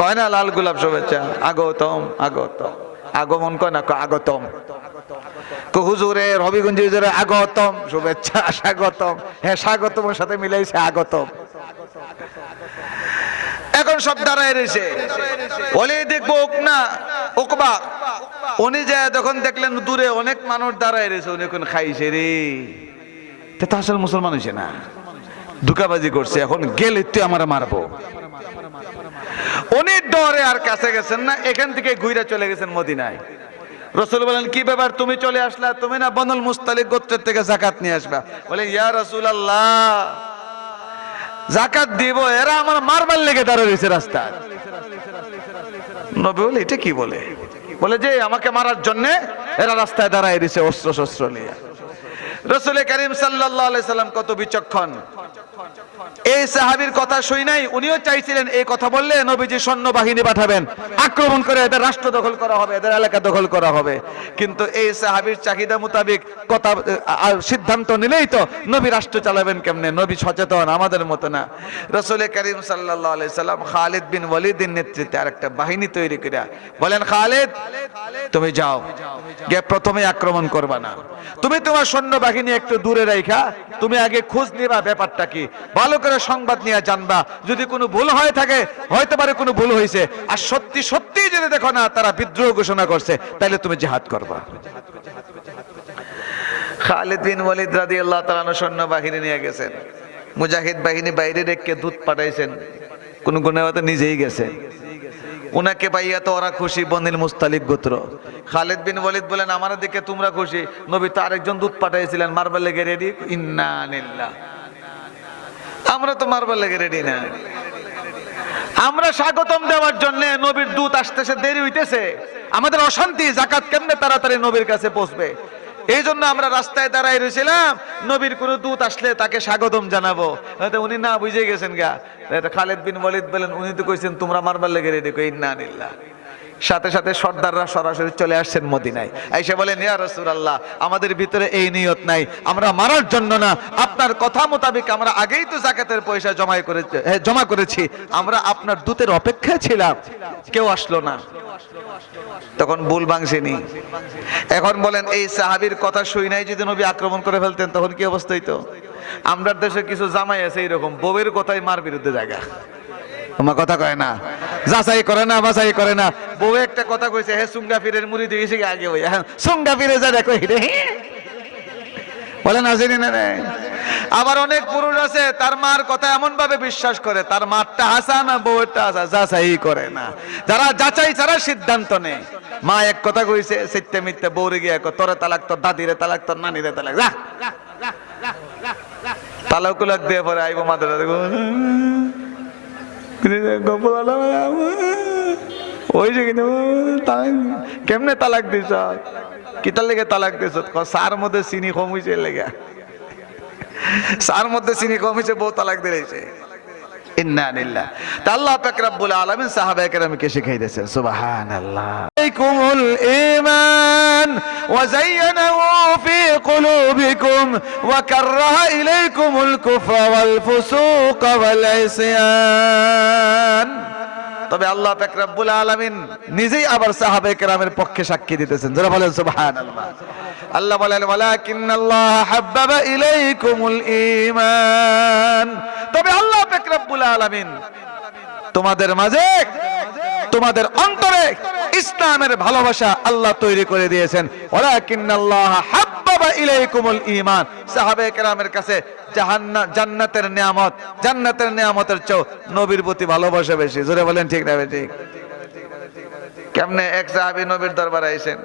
কয় না, লাল গোলাপ শুভেচ্ছা, আগতম আগতম, আগমন কয় না, আগতম। হুজুরে হবিগঞ্জ হুজুরে আগতম শুভেচ্ছা, স্বাগতম। হ্যাঁ, স্বাগতমের সাথে মিলাইছে আগতম। এখন সব দাঁড়ায় রয়েছে, ওলি দেখবো না উকবা, উনি যে যখন দেখলেন দূরে অনেক মানুষ দাঁড়ায় রয়েছে, উনি এখন খাইছে রে, তা আসলে মুসলমান হয়েছে না, ধোঁকাবাজি করছে, এখন গেলে তুই আমার মারবো। উনি ডরে আর কাছে গেছেন না, এখান থেকে ঘুরে চলে গেছেন মদিনায়। রাসূল বলেন, কি ব্যাপার, তুমি চলে আসলা, তুমি না বনুল মুস্তালিক গোত্রের থেকে যাকাত নিয়ে আসবা? বলে, ইয়া রাসূলুল্লাহ, যাকাত দিব, এরা আমার মারবার লেগে দাঁড়িয়ে রয়েছে রাস্তায়। নবী বলে, এটা কি বলে? বলে যে আমাকে মারার জন্য এরা রাস্তায় দাঁড়ায় রয়েছে অস্ত্র শস্ত্র নিয়ে। রাসূল করিম সাল্লাল্লাহু আলাইহি সাল্লাম কত বিচক্ষণ, এই সাহাবীর কথা শুই নাই, উনিও চাইছিলেন এই কথা বললে নবীজি সৈন্য বাহিনী পাঠাবেন, আক্রমণ করে এদের রাষ্ট্র দখল করা হবে, এদের এলাকা দখল করা হবে। কিন্তু এই সাহাবীর চাহিদা মোতাবেক কথা সিদ্ধান্ত নিলেই তো নবী রাষ্ট্র চালাবেন কেমনে? নবী সচেতন, আমাদের মতো না। রাসূল করিম সাল্লাল্লাহু আলাইহি সাল্লাম খালিদ বিন ওয়ালিদের নেতৃত্বে আরেকটা বাহিনী তৈরি করে বলেন, খালিদ তুমি যাও, গিয়ে প্রথমে আক্রমণ করবা না, তুমি তোমার সৈন্য বাহিনী একটু দূরে রাখা, তুমি আগে খোঁজ নিবা ব্যাপারটা কি, ভালো করে সংবাদ নিয়ে জানবা, যদি কোনো ভুল হয়ে থাকে হয়তো পারে কোনো ভুল হয়েছে, আর সত্যি সত্যি যদি দেখো না তারা বিদ্রোহ ঘোষণা করছে, তাহলে তুমি জিহাদ করবা। খালিদ বিন ওয়ালিদ রাদিয়াল্লাহু তাআলা আনহু সৈন্য বাহিনী নিয়ে গেছেন, মুজাহিদ বাহিনী বাইরে রেখে দূত পাঠাইছেন, কোন গুনাহতে নিজেই গেছেন। উনাকে পাইয়া তো ওরা খুশি, বনুল মুস্তালিক গোত্র। খালিদ বিন ওয়ালিদ বলেন, আমার দিকে তোমরা খুশি, নবী তো আরেকজন দূত পাঠাইছিলেন, মারবার লেগে রেডি? ইন্না লিল্লাহ, আমরা তো মারবার লেগে রেডি না, আমরা স্বাগতম দেওয়ার জন্য, নবীর দূত আসতেছে, দেরি হইতেছে, আমাদের অশান্তি, যাকাত কেমনে তাড়াতাড়ি নবীর কাছে পৌঁছবে, এই জন্য আমরা রাস্তায় দাঁড়ায় রয়েছিলাম, নবীর কোন দূত আসলে তাকে স্বাগতম জানাবো। উনি না বুঝে গেছেন গা। খালিদ বিন ওয়ালিদ বলেন, উনি তো কইছেন তোমরা মারবার লেগে রেডি, ইন্না লিল্লাহ। সাথে সাথে সর্দাররা সরাসরি চলে আসছেন মদিনায়, এসে বলেন, ইয়া রাসূলুল্লাহ, আমাদের ভিতরে এই নিয়ত নাই, আমরা মারার জন্য না, আপনার কথা মোতাবেক আমরা আগেই তো যাকাতের পয়সা জমা করেছি, আমরা আপনার দূতের অপেক্ষায় ছিলাম, কেউ আসলো না। তখন ভুল ভাঙছেনি। এখন বলেন, এই সাহাবীর কথা শুই নাই যদি নবী আক্রমণ করে ফেলতেন, তখন কি অবস্থা হইতো? আমরা দেশে কিছু জামাই আছে এইরকম, বউয়ের কথাই মার বিরুদ্ধে জায়গা, আমার কথা কয় না, যাচাই করে না, বাছাই করে না। বউ একটা কথা কইছে, হে সুঙ্গা পীরের মুড়ি দিয়ে গেছে আগে, ওই সুঙ্গা পীরে যা দেখো রে, বলেন আসেনি না। আবার অনেক পুরুষ আছে তার মার কথা এমন ভাবে বিশ্বাস করে, তার মারটা হাসা না বউয়েরটা হাসা, যাচাই করে না। যারা যাচাই ছাড়া সিদ্ধান্ত নেয়, মা এক কথা কইছে, সত্যি মিথ্যে বউরে গিয়ে তোরে তালাক, তোর দাদিরে তালাক, তোর নানিরে তালাক, যা তালাক দিয়ে পরে আইব মাথা ওই যে কেমনে তালাক দিছ, কিতার লেগে তালাক দিছ? সার মধ্যে চিনি কম হয়েছে, লেগে সার মধ্যে চিনি কম হয়েছে, বউ তালাক দিয়েছে। ইন্না লিল্লাহ। তা আল্লাহ পাক রব্বুল আলামিন সাহাবায়ে কেরামকে শিখিয়ে দিয়েছেন, সুবহানাল্লাহ। আলাইকুমুল ঈমান ওয়া যায়্যানাহু ফি কুলুবিকুম ওয়া কাররাহা ইলাইকুমুল কুফরা ওয়াল ফুসুকা ওয়াল ইসয়ান। তবে আল্লাহ পাক রব্বুল আলামিন নিজেই আবার সাহাবায়ে কেরামের পক্ষে সাক্ষী দিতেছেন, যারা বলেন সুবহানাল্লাহ। আল্লাহ বলেন ওয়ালাকিন্নাল্লাহ হাব্বাবা ইলাইকুমুল ঈমান। তবে আল্লাহ পাক রব্বুল আলামিন তোমাদের মাঝে, তোমাদের অন্তরে ইসলামের ভালোবাসা আল্লাহ তৈরি করে দিয়েছেন। ওয়ালাকিন্নাল্লাহ হাব্বাবা ইলাইকুমুল ঈমান। সাহাবায়ে কেরামের কাছে জান্নাতের নিয়ামত, জান্নাতের নিয়ামতের চেয়ে নবীর প্রতি ভালোবাসা বেশি। জোরে বলেন ঠিক না ঠিক? কেমনে এক সাহাবী নবীর দরবারে আইছেন,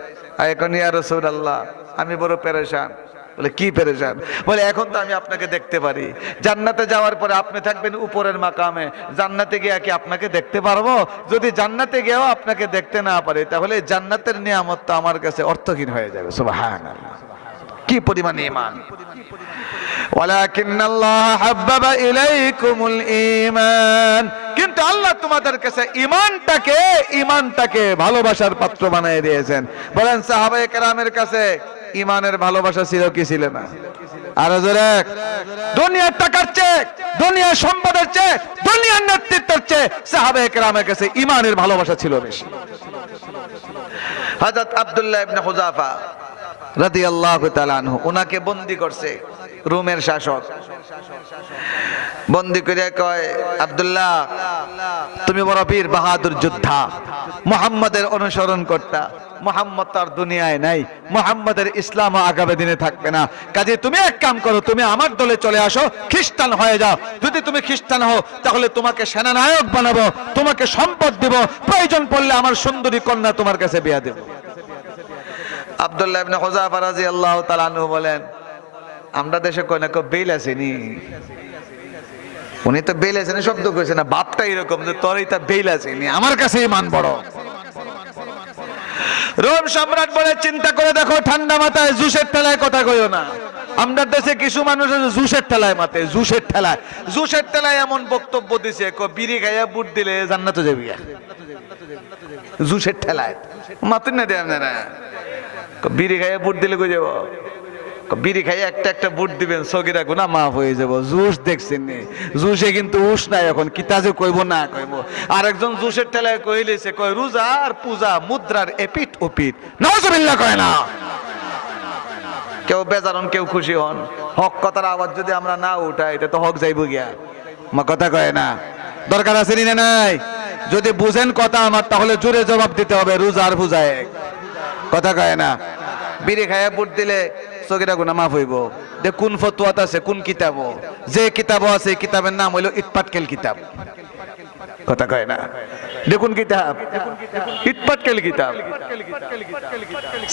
এখন ইয়া রাসূলুল্লাহ আমি বড় পেরেশান। বলে কি পেরেশান? বলে এখন তো আমি আপনাকে দেখতে পারি, জান্নাতে যাওয়ার পরে আপনি থাকবেন উপরের মাকামে, জান্নাতে গিয়ে কি আপনাকে দেখতে পারবো? যদি জান্নাতে গিয়েও আপনাকে দেখতে না পারি তাহলে জান্নাতের নিয়ামত তো আমার কাছে অর্থহীন হয়ে যাবে। সুবহানাল্লাহ, কি পরিমাণ ঈমান! ওয়ালাকিন্নাল্লাহ হাব্বাবা ইলাইকুমুল ঈমান। কিন্তু আল্লাহ তোমাদের কাছে ঈমানটাকে ভালোবাসার পাত্র বানিয়ে দিয়েছেন। বলেন সাহাবায়ে কেরামের কাছে ঈমানের ভালোবাসা ছিল কি ছিল না? আর জোরে, দুনিয়ার টাকার চেয়ে, দুনিয়ার সম্পদের চেয়ে, দুনিয়ার নেতৃত্বের চেয়ে সাহাবায়ে কেরামের কাছে ঈমানের ভালোবাসা ছিল বেশি। হযরত আব্দুল্লাহ ইবনে হুযাফা রাদিয়াল্লাহু তাআলা আনহু, উনাকে বন্দী করছে রোমের শাসক। বন্দী করে কয়, আব্দুল্লাহ তুমি বড় বীর বাহাদুর যোদ্ধা, মুহাম্মাদের অনুসরণ করতা, মুহাম্মদ তার দুনিয়ায় নাই, মুহাম্মাদের ইসলাম আগামী দিনে থাকবে না, কাজে তুমি এক কাম করো, তুমি আমার দলে চলে আসো, খ্রিস্টান হয়ে যাও। যদি তুমি খ্রিস্টান হও তাহলে তোমাকে সেনানায়ক বানাবো, তোমাকে সম্পদ দেব, প্রয়োজন পড়লে আমার সুন্দরী কন্যা তোমার কাছে বিয়া দেব। আব্দুল্লাহ ইবনে হুযাফা রাদিয়াল্লাহু তাআলা আনহু বলেন, আমরা দেশে কয় না কেউ বেল আসেনি। উনি তো বেল আসেনি শব্দ কইছে না, বাপটা এরকম যে তোরই তা বেল আসেনি, আমার কাছে ঈমান বড়। রোম সম্রাট বলে, চিন্তা করে দেখো, ঠান্ডা মাথায় জুসের ঠেলায় কথা কইও না। আমাদের দেশে কিছু মানুষ আছে জুসের ঠেলায় মাতে, জুসের ঠেলায় এমন বক্তব্য দিছে, বিড়ি খাইয়া বুট দিলে জান্নাতে যাবি। জুসের ঠেলায় মাতুন না দেয় আপনারা, বিড়ি খাইয়া বুট দিলে কই যাব? বিড়ি খাইয়া একটা বুট দিবেন, সগিরা গুনাহ মাফ হয়ে যাব। জুস দেখছেন নি? জুসে কিন্তু উস নাই এখন, কিতাজে কইব না কইব। আরেকজন জুসের ঠেলায় কইলেছে, কয় রোজা আর পূজা মুদ্রার এপিট ওপিট। নাউজুবিল্লাহ কয় না। কেউ বেজারন, কেউ খুশি হন। হক কথার আওয়াজ যদি আমরা না উঠাই এটা তো হক যাইব গিয়া। মা কথা কয় না, দরকার আছে নি নাই? যদি বুঝেন কথা আমার, তাহলে জোরে জবাব দিতে হবে, রোজা আর পূজা এক। কথা কয় না। বিড়ি খাইয়া বুট দিলে সগিরা গুনাহ মাফ হইব। দেখ কোন ফতোয়াত আছে, কোন কিতাব, যে কিতাব আছে এই কিতাবের নাম হইল ইটপাটকেল কিতাব। কথা কয় না, দেখুন কিতাব ইটপাটকেল কিতাব,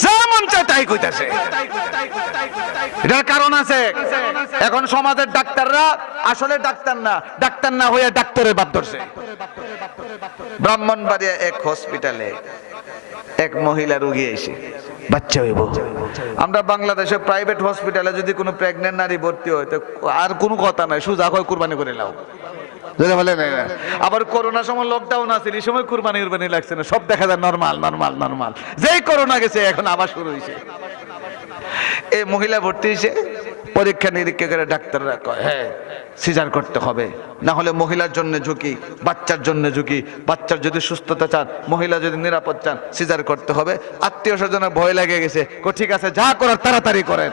যা মন চায় তাই কইতাছে। এটার কারণ আছে, এখন সমাজের ডাক্তাররা আসলে ডাক্তার না হইয়া ডাক্তারের বাদ ধরছে। ব্রাহ্মণবাড়িয়া এক হসপিটালে এক মহিলা রোগী এসে বাচ্চা হইব। আমরা বাংলাদেশে প্রাইভেট হসপিটালে যদি কোনো প্রেগনেন্ট নারী ভর্তি হয় তো আর কোনো কথা নাই, সুজা হয় কুরবানি করে নাও। আবার করোনার সময় লকডাউন আছে, এই সময় কুরবানি লাগছে না, সব দেখা যায় নরমাল। যেই করোনা গেছে এখন আবার শুরু হয়েছে। এই মহিলা ভর্তি হয়েছে, পরীক্ষা নিরীক্ষা করে ডাক্তাররা কয় হ্যাঁ সিজার করতে হবে, না হলে মহিলার জন্য ঝুঁকি, বাচ্চার জন্য ঝুঁকি। বাচ্চার যদি সুস্থতা চান, মহিলা যদি নিরাপদ চান, সিজার করতে হবে। আত্মীয় স্বজনের ভয় লেগে গেছে, ঠিক আছে যা করার তাড়াতাড়ি করেন।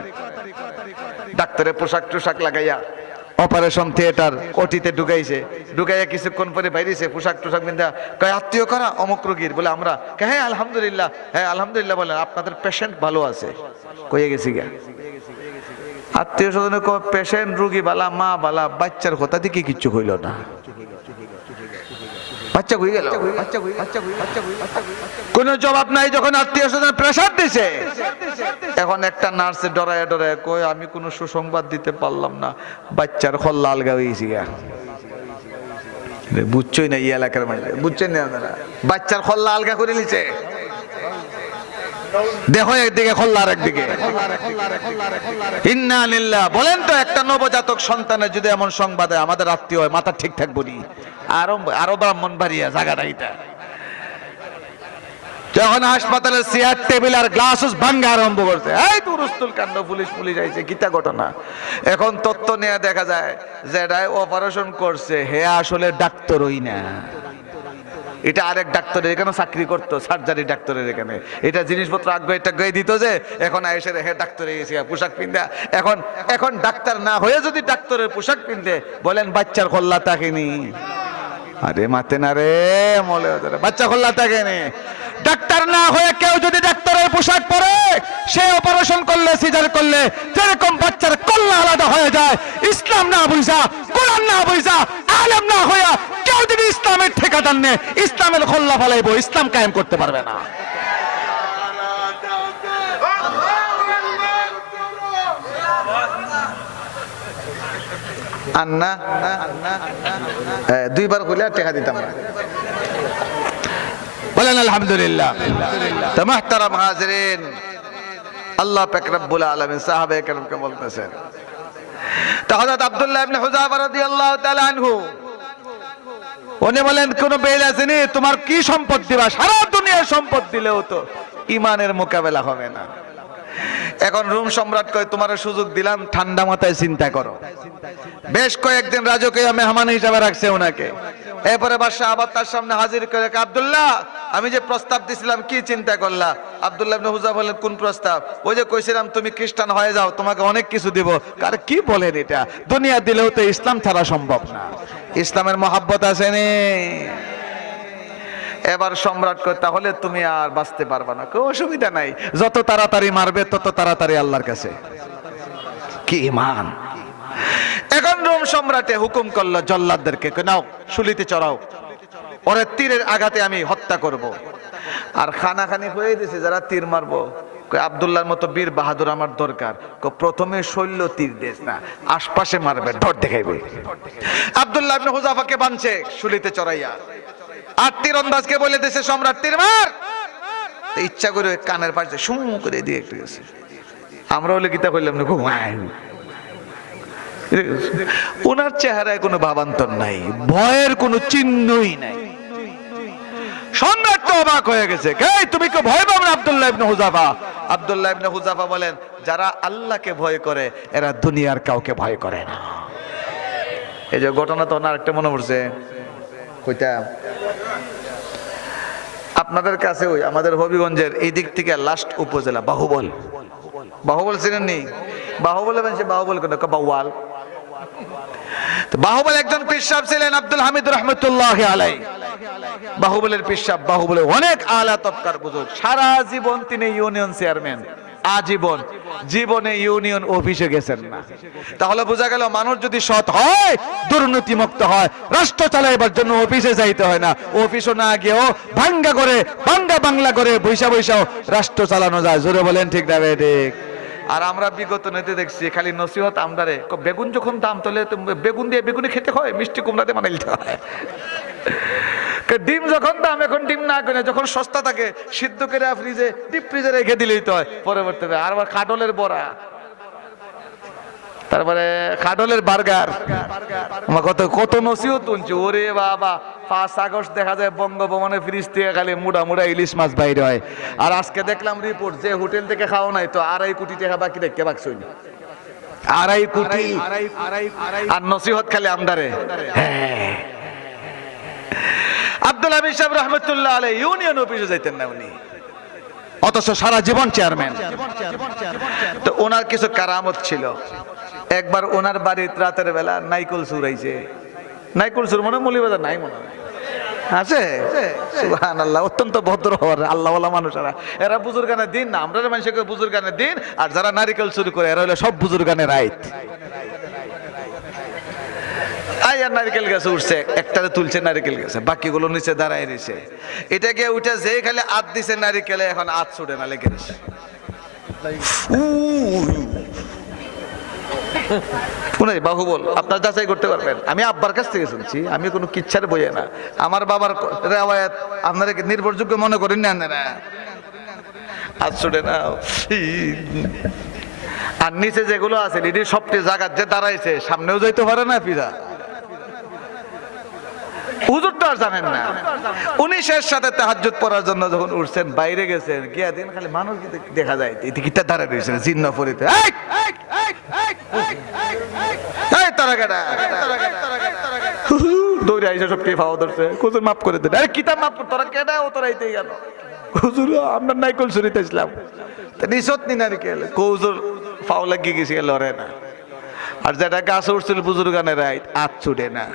ডাক্তারের পোশাক লাগাইয়া অপারেশন থিয়েটার ওটিতে ঢুকাইয়া কিছুক্ষণ পরে বাইরেছে, পোশাক বিন্দা কয় আত্মীয় করা অমুক রোগীর। বলে আমরা, হ্যাঁ আলহামদুলিল্লাহ বলেন, আপনাদের পেশেন্ট ভালো আছে। কয়ে গেছি গা আত্মীয় স্বজনের পেশেন্ট, রোগী বালা, মা বালা, বাচ্চার কথা দিকে কিচ্ছু হইল না। বাচ্চা হয়ে গেল, কোন জবাব নাই। যখন আত্মীয় স্বজন প্রেসার দিছে, এখন একটা নার্সে ডরায় কয় আমি কোনো সুসংবাদ দিতে পারলাম না, বাচ্চার খল্লা আলগা হয়েছি গা। বুঝছই না, এই এলাকার মাঝে বুঝছেন না আপনারা, বাচ্চার খল্লা আলগা করে নিছে। দেখো একদিকে খোল্লা আর একদিকে ইন্না লিল্লাহ। বলেন তো একটা নবজাতক সন্তানের যদি এমন সংবাদে আমাদের আত্মীয় হয় মাথা ঠিক থাকবো নি? আরো ব্রাহ্মণবাড়িয়া জায়গাটা এটা যখন হাসপাতালের চেয়ার টেবিল আর গ্লাস ভাঙ্গা আরম্ভ করছে, এই দুরুস্তুল কাণ্ড, পুলিশ আইছে, কিতা ঘটনা। এখন তথ্য নিয়ে দেখা যায় যে অপারেশন করছে হে আসলে ডাক্তারই না, এটা আরেক ডাক্তারের এখানে চাকরি করতো, সার্জারি ডাক্তারের এখানে এটা জিনিসপত্র আগ্রহ দিত, যে এখন এসে হে ডাক্তারে গেছে পোশাক পিন্ধা। এখন ডাক্তার না হয়ে যদি ডাক্তারের পোশাক পিন্ধে, বলেন বাচ্চার খোল্লা থাকেনি? আরে মাতে না রে মলে, বাচ্চা খোল্লা থাকেনি। ডাক্তার না হয়ে কেউ যদি ডাক্তারের পোশাক পরে, সে অপারেশন করলে, সিজার করলে যেরকম বাচ্চার কল্লা আলাদা হয়ে যায়, ইসলাম না বুঝা, কোরআন না বুঝা, আলেম না হইয়া কেউ যদি ইসলামের ঠিকাদার নেয়, ইসলামের খোল্লা ফলাইবো, ইসলাম কায়েম করতে পারবে না। আন্না দুইবার কইলে টাকা দিতাম না। বলেন আলহামদুলিল্লাহ। তো মুহতারাম হাজিরিন, আল্লাহ পাক রব্বুল আলামিন সাহাবায়ে কেরামকে বলতেছেন, তো হযরত আব্দুল্লাহ ইবনে হুযাফা রাদিয়াল্লাহু তাআলা আনহু উনি বলেন, কোন বেল আসেনি তোমার কি সম্পদ দিবা? সারা দুনিয়ার সম্পদ দিলেও তো ঈমানের মোকাবেলা হবে না। এখন রোম সম্রাট কয়, তোমার সুযোগ দিলাম, ঠান্ডা মাথায় চিন্তা করো। বেশ কয়েকদিন রাজকীয় মেহমান হিসাবে রাখছে ওনাকে। এরপরে বাদশাহ আবার তার সামনে হাজির করে, আব্দুল্লাহ আমি যে প্রস্তাব দিছিলাম কি চিন্তা করলা? আব্দুল্লাহ ইবনে হুযাফা বললেন, কোন প্রস্তাব? ওই যে কইছিলাম তুমি খ্রিস্টান হয়ে যাও, তোমাকে অনেক কিছু দিব। আর কি বলেন এটা? দুনিয়া দিলেও তো ইসলাম ছাড়া সম্ভব না। ইসলামের মহাব্বত আছে নি? এবার সম্রাট কয়, তাহলে তুমি আর বাঁচতে পারবা না। কোনো অসুবিধা নাই, যত তাড়াতাড়ি মারবে তত তাড়াতাড়ি আল্লাহর কাছে। কি ঈমান! এখন রোম সম্রাটে হুকুম করলো জল্লাদদেরকে, নাও শুলিতে চড়াও, ওরে তীরের আঘাতে আমি হত্যা করব। আর খানাখানি হয়ে দিয়েছে যারা তীর মারবো। আব্দুল্লাহর মতো বীর বাহাদুর আমার দরকার। প্রথমে শৈল্য তীর দেশ না, আশপাশে মারবে, ঢট দেখাইবে। আব্দুল্লাহ ইবনে হুযাফাকে বানছে শুলিতে চড়াইয়া, আর তীরন্দাজকে বলে দিয়েছে, সম্রাট তীর মার। ইচ্ছা করে কানের পাশে সুম করে দিয়ে একটু গেছে। আমরা হলে গীতা করলাম না, ঘুমাই। ওনার চেহারায় কোনো ভাবান্তর নাই, ভয়ের কোনো চিহ্নই নাই। সম্রাট তো অবাক হয়ে গেছে, তুমি কি ভয় পাবে না আব্দুল্লাহ ইবনে হুযাফা? আব্দুল্লাহ ইবনে হুযাফা বলেন, যারা আল্লাহকে ভয় করে এরা দুনিয়ার কাউকে ভয় করে না। এই যে ঘটনা তো ওনার একটা মনে পড়ছে, কইতাম আপনাদের কাছে, ওই আমাদের হবিগঞ্জের এই দিক থেকে লাস্ট উপজেলা বাহুবল। বাহুবল চিনেন নি? বাহুবলে মানে বাহুবল কেন, বাউয়াল। বাহুবল একজন পীর সাহেব ছিলেন, আব্দুল হামিদ রহমতুল্লাহ আলাইহি। বাহুবলের পীর সাহেব, বাহুবলে অনেক আলা তবকার বুজুর্গ। সারা জীবন তিনি ইউনিয়ন চেয়ারম্যান, আজীবন। জীবনে ইউনিয়ন অফিসে গেছেন না। তাহলে বোঝা গেল মানুষ যদি সৎ হয়, দুর্নীতি মুক্ত হয়, রাষ্ট্র চালাইবার জন্য অফিসে যাইতে হয় না। অফিসও না গিয়েও ভাঙ্গা করে, বাংলা করে বৈশা বৈশাও রাষ্ট্র চালানো যায়। জোরে বলেন ঠিক না ঠিক? আর আমরা বিগত নেতে দেখছি খালি নসিহত আমদারে, বেগুন যখন দাম তোলে বেগুন দিয়ে বেগুনি খেতে হয়, মিষ্টি কুমড়াতে বানাইতে হয়। ডিম যখন দাম, এখন ডিম না কিনে যখন সস্তা থাকে সিদ্ধ করে ফ্রিজে, ডিপ ফ্রিজে রেখে দিলেই তো হয়। পরবর্তীতে আর আবার কাটলের বড়া, তারপরে কাটলের বার্গার, কত কত নসিহত শুনছি। ওরে বাবা, 5 আগস্ট দেখা যায় বঙ্গভবনে ফ্রিজ থেকে খালি মুড়া মুড়া ইলিশ মাছ বাইরে হয়। আর আজকে দেখলাম রিপোর্ট, যে হোটেল থেকে খাওয়া নাই তো 2.5 কোটি টাকা বাকি রেখে বাকছই, 2.5 কোটি। আর নসিহত খালি আমদারে। হ্যাঁ, আব্দুল হামিদ সাহেব রহমতুল্লাহ আলাইহি ইউনিয়ন অফিসে যাইতেন না উনি, অথচ সারা জীবন চেয়ারম্যান। তো ওনার কিছু কারামত ছিল। একবার ওনার বাড়িতে রাতের বেলা নাইকল চুরাইছে। নাইকল চুর মনে মৌলভীবাজার নাই মনে আছে? সুবহানাল্লাহ, অত্যন্ত ভদ্র হওয়ার আল্লাহওয়ালা মানুষেরা। এরা বুজুর্গানের দিন না, আমরা মানুষকে বুজুর্গানের দিন। আর যারা নারিকেল চুরি করে এরা হলো সব বুজুর্গানের রাইত। আয়ার নারকেল গাছে উঠছে, একটারে তুলছে নারকেল গাছে, বাকিগুলো নিচে দাঁড়ায় রয়েছে। এটাকে উঠে যে খালি আত দিছে নারকেলে, এখন আত ছুটে না লেগে রয়েছে। বাহুবল আপনার যাচাই করতে পারবেন, আমি আব্বার কাছ থেকে শুনছি, আমি কোনো কিচ্ছার বইয়ে না। আমার বাবার রেওয়ায়াত আপনারা নির্ভরযোগ্য মনে করেন না? হাত ছুটে না। আর নিচে যেগুলো আছে লিডি সবটি জায়গা যে দাঁড়াইছে সামনেও যাইতে পারে না ফিরা। হুজুর তো আর জানেন না, উনি শেষ সাথে তাহাজ্জুদ পড়ার জন্য যখন উঠছেন বাইরে গেছেন, গিয়া দিন খালি মানুষ দেখা যায় টিকিটটা দাঁড়ায় রয়েছে জিন্ন পরিতে। দৌড়ে আইসা সব টিফাও ধরছে, হুজুর মাফ করে দেন। আরে কিতাব মাফ কর, তোরা কেডা ও তোরাইতে গেল? হুজুর আমরা নাইকল শরীতে ইসলাম নিশত নি নারিকেল। হুজুর ফাও লাগিয়ে গেছি লড়ে না। আর যেটা গাছ উঠছিল বুজুর্গানের রাইট আত ছুটে না,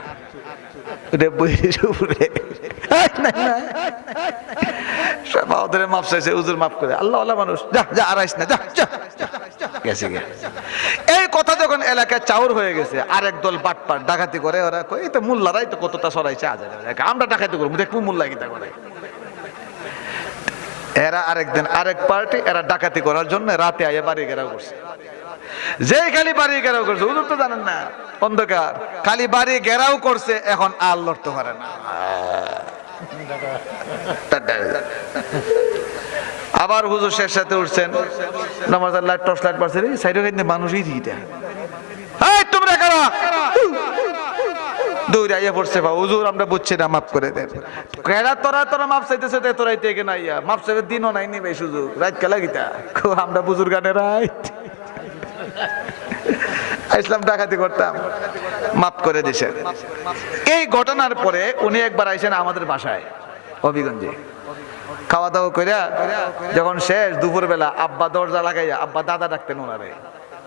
এই কথা যখন এলাকায় চাউর হয়ে গেছে, আরেক দল বাটপাট ডাকাতি করে, ওরা কই তো মোল্লারাই তো কতটা সরাইছে, আমরা ডাকাতি করবো, দেখবো মোল্লা গীতা করে। এরা আরেকদিন আরেক পার্টি, এরা ডাকাতি করার জন্য রাতে আইয়া বাড়ি ঘেরাও করছে। যেই খালি বাড়ি ঘেরাও করছে, হুজুর তো জানেন না অন্ধকার, খালি বাড়ি ঘেরাও করছে, এখন আর লড়তে পারে না। আবার হুজুর শেষ সাথে উঠছেন, নামাজ লাইট টর্চ লাইট পারছে, সাইডে কিন্তু মানুষই দিটা তোমরা কারা দৌড়ে আইয়া পড়ছে, হুজুর আমরা বুঝছি না, মাফ করে দেন। কেডা তোরা মাফ চাইতেছে, তোরাইতে না ইয়া মাফ চাইবে, দিনও নাই নিবে সুযোগ, রাত কেলা গীতা আমরা বুজুর্গানের রাইত ইসলাম ডাকাতি করতাম, মাফ করে দিছে। এই ঘটনার পরে উনি একবার আইসেন আমাদের বাসায় হবিগঞ্জে, খাওয়া দাওয়া কইরা যখন শেষ দুপুর বেলা, আব্বা দরজা লাগাইয়া, আব্বা দাদা ডাকতেন ওনারে,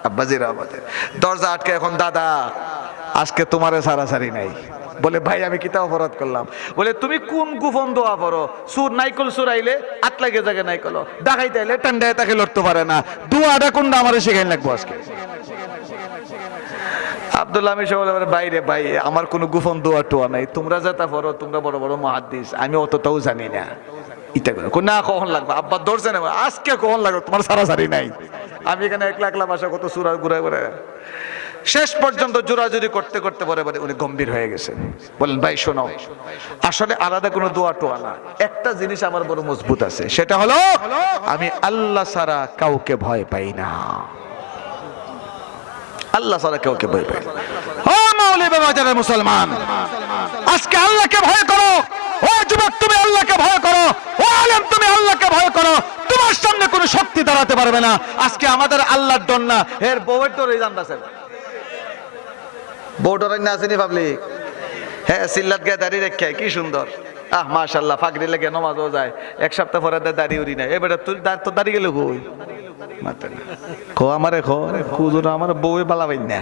আব্বা জিরা আমাদের দরজা আটকে, এখন দাদা আজকে তোমারে সারাসারি নাই। বলে ভাই আমি কিতা অপরাধ করলাম? বলে তুমি কোন গোপন দোয়া পড়ো, সুর নাইকল সুর আইলে আট লাগে জায়গা নাইকল, ডাকাইতে আইলে ঠান্ডায় তাকে লড়তে পারে না, দোয়াটা কোনটা আমারে শেখাই লাগবো আজকে। আব্দুল্লাহ আমি সব বাইরে ভাই আমার কোনো গোপন দোয়া টোয়া নাই, তোমরা যেটা পড়ো, তোমরা বড় বড় মুহাদ্দিস, আমি অতটাও জানি না। ইটা করে না কখন লাগবে, আব্বা ধরছে না, আজকে কখন লাগবে, তোমার সারাসারি নাই। আমি এখানে একলা একলা বাসা কত সুরা ঘুরে ঘুরে, শেষ পর্যন্ত জোরাজুরি করতে করতে পরে উনি গম্ভীর হয়ে গেছেন। বলেন ভাই শোনো, আসলে আলাদা কোনো দোয়া টোয়া না, একটা জিনিস আমার বড় মজবুত আছে, সেটা হলো আমি আল্লাহ ছাড়া কাউকে ভয় পাই না। আল্লাহ ছাড়া কাউকে ভয় পাই না। ও মাওলানা বাজারের মুসলমান, আজকে আল্লাহকে ভয় করো। ও যুবক তুমি আল্লাহকে ভয় করো, ও আলেম তুমি আল্লাহকে ভয় করো, তোমার সামনে কোনো শক্তি দাঁড়াতে পারবে না। আজকে আমাদের আল্লাহর ডর না, এর বউয়ের ডরে জানতাছেন, বউ ডরাই না আসেনি ভাবলি, হ্যাঁ সিল্লাত গায়ে দাঁড়িয়ে রেখে কি সুন্দর, আহ মাশাআল্লাহ, ফাকরি লেগে নামাজও যায়, এক সপ্তাহ পরে দাঁড়িয়ে উড়ি নাই, এবারে তুই তো দাঁড়িয়ে গেল কই খো আমারে খো খুজুর, আমার বউয়ে বালা পাই না,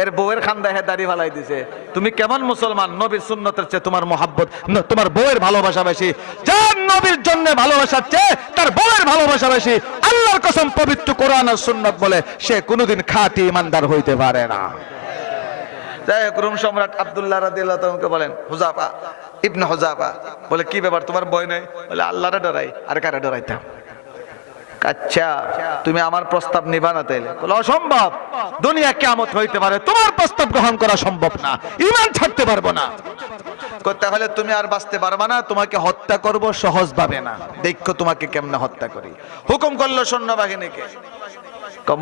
এর বউয়ের খান্দায় দাড়ি ফালাই দিছে। তুমি কেমন মুসলমান? নবীর সুন্নতের চেয়ে তোমার মোহাব্বত, তোমার বউয়ের ভালোবাসা বেশি। যার নবীর জন্য ভালোবাসার চেয়ে তার বউয়ের ভালোবাসা বেশি, আল্লাহর কসম পবিত্র কোরআন আর সুন্নাত বলে সে কোনোদিন খাঁটি ইমানদার হইতে পারে না। যাই হোক, রোম সম্রাট আব্দুল্লাহ রাদিয়াল্লাহু তাআলাকে বলেন, হুযাফা ইবনে হুযাফা বলে কি ব্যাপার, তোমার ভয় নাই? বলে আল্লাহরে ডরাই। আর কারে ডরাইতাম? আচ্ছা তুমি আমার প্রস্তাব নিবা না? তাইলে বলে অসম্ভব, দুনিয়া কিয়ামত হইতে পারে, তোমার প্রস্তাব গ্রহণ করা সম্ভব না, ঈমান ছাড়তে পারবো না। তাহলে তুমি আর বাঁচতে পারবা না, তোমাকে হত্যা করব সহজ ভাবে না, দেখো তোমাকে কেমনে হত্যা করি। হুকুম করলো সৈন্যবাহিনীকে,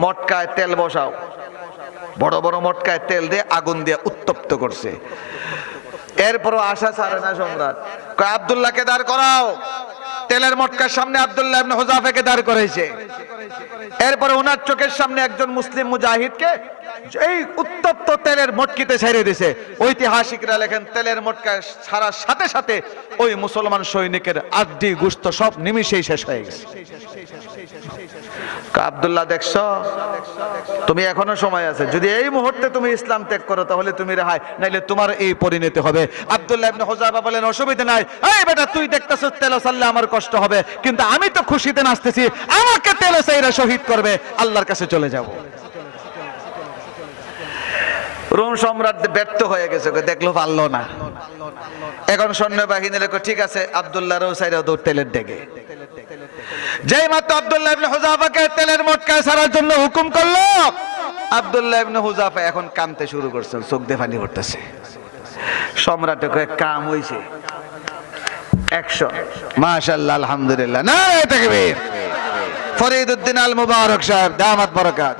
মটকায় তেল বসাও, বড় বড় মটকায় তেল দিয়ে আগুন দিয়ে উত্তপ্ত করছে। এরপরও আশা ছাড়ে না সম্রাট, কয় আব্দুল্লাহকে দাঁড় করাও। তেলের মটকার সামনে আব্দুল্লাহ ইবনে হুযাফাকে দাঁড় করাইছে। এরপরে ওনার চোখের সামনে একজন মুসলিম মুজাহিদকে এই উত্তপ্ত তেলের মটকিতে ছেড়ে দিছে। ঐতিহাসিকরা লেখেন তেলের মটকা ছাড়ার সাথে সাথে ওই মুসলমান সৈনিকের আড্ডি গোশত সব নিমিষেই শেষ হয়ে গেছে। আব্দুল্লাহ দেখছো, তুমি এখনো সময় আছে, যদি এই মুহূর্তে তুমি ইসলাম ত্যাগ করো তাহলে তুমি রেহাই, নাইলে তোমার এই পরিণতি হবে। আব্দুল্লাহ ইবনে হুযাফা বলেন অসুবিধা নাই, এই বেটা তুই দেখতেছিস তেল ছাড়লে আমার কষ্ট হবে, কিন্তু আমি তো খুশিতে নাচতেছি, আমাকে তেল ছাইরা শহীদ করবে, আল্লাহর কাছে চলে যাব। রোম সম্রাট ব্যর্থ হয়ে গেছে, দেখলো পারলো না। এখন সৈন্যবাহিনী লেখো ঠিক আছে, আব্দুল্লাহ রৌসাইরা দৌড় তেলের ডেকে। যেই মাত্র আব্দুল্লাহ ইবনে হুযাফাকে তেলের মটকায় ছাড়ার জন্য হুকুম করলো, আব্দুল্লাহ ইবনে হুযাফা এখন কাঁদতে শুরু করছেন, চোখ দিয়ে পানি পড়তেছে। সম্রাট কয়ে কাম হইছে, 100 মাশাআল্লাহ আলহামদুলিল্লাহ নারে তাকবীর ফরিদউদ্দিন আল মুবারক সাহেব দামাত বরকাত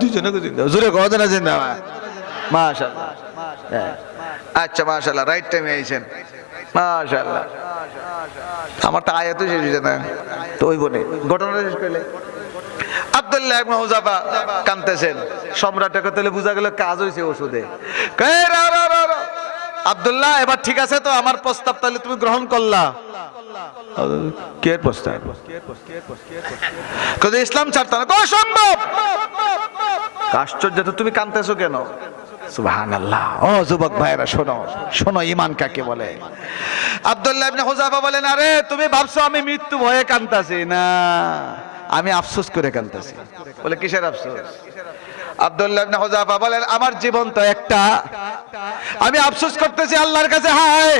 দুজনে জিন্দাবাদ জোরে গদনা জিন্দাবাদ মাশাআল্লাহ আচ্ছা মাশাআল্লাহ রাইট টাইমে আইছেন মাশাআল্লাহ আমারটা আয়াতই শেষ হইছে না তো ওই বনে ঘটনাটা শেষ করলে আব্দুল্লাহ ইবনে হুযাফা কাঁদতেছেন সম্রাটের কথা বুঝা গেল কাজ হইছে ওষুধে কই রা রা রা আব্দুল্লাহ এবার ঠিক আছে তো আমার প্রস্তাব তাহলে তুমি গ্রহণ করলা কে প্রস্তাব কই ইসলাম ছাড়তা না কই সম্ভব আশ্চর্য তো তুমি কাঁদতেছো কেন সুবহানাল্লাহ ও যুবক ভাইরা শোনো শোনো ঈমান কাকে বলে আব্দুল্লাহ ইবনে হুযাফা বলেন আরে তুমি ভাবছো আমি মৃত্যু ভয়ে কাঁদতাছি না আমি আফসোস করে কাঁদতাছি বলে কিসের আফসোস আব্দুল্লাহ ইবনে হুযাফা বলেন আমার জীবন তো একটা আমি আফসোস করতেছি আল্লাহর কাছে হায়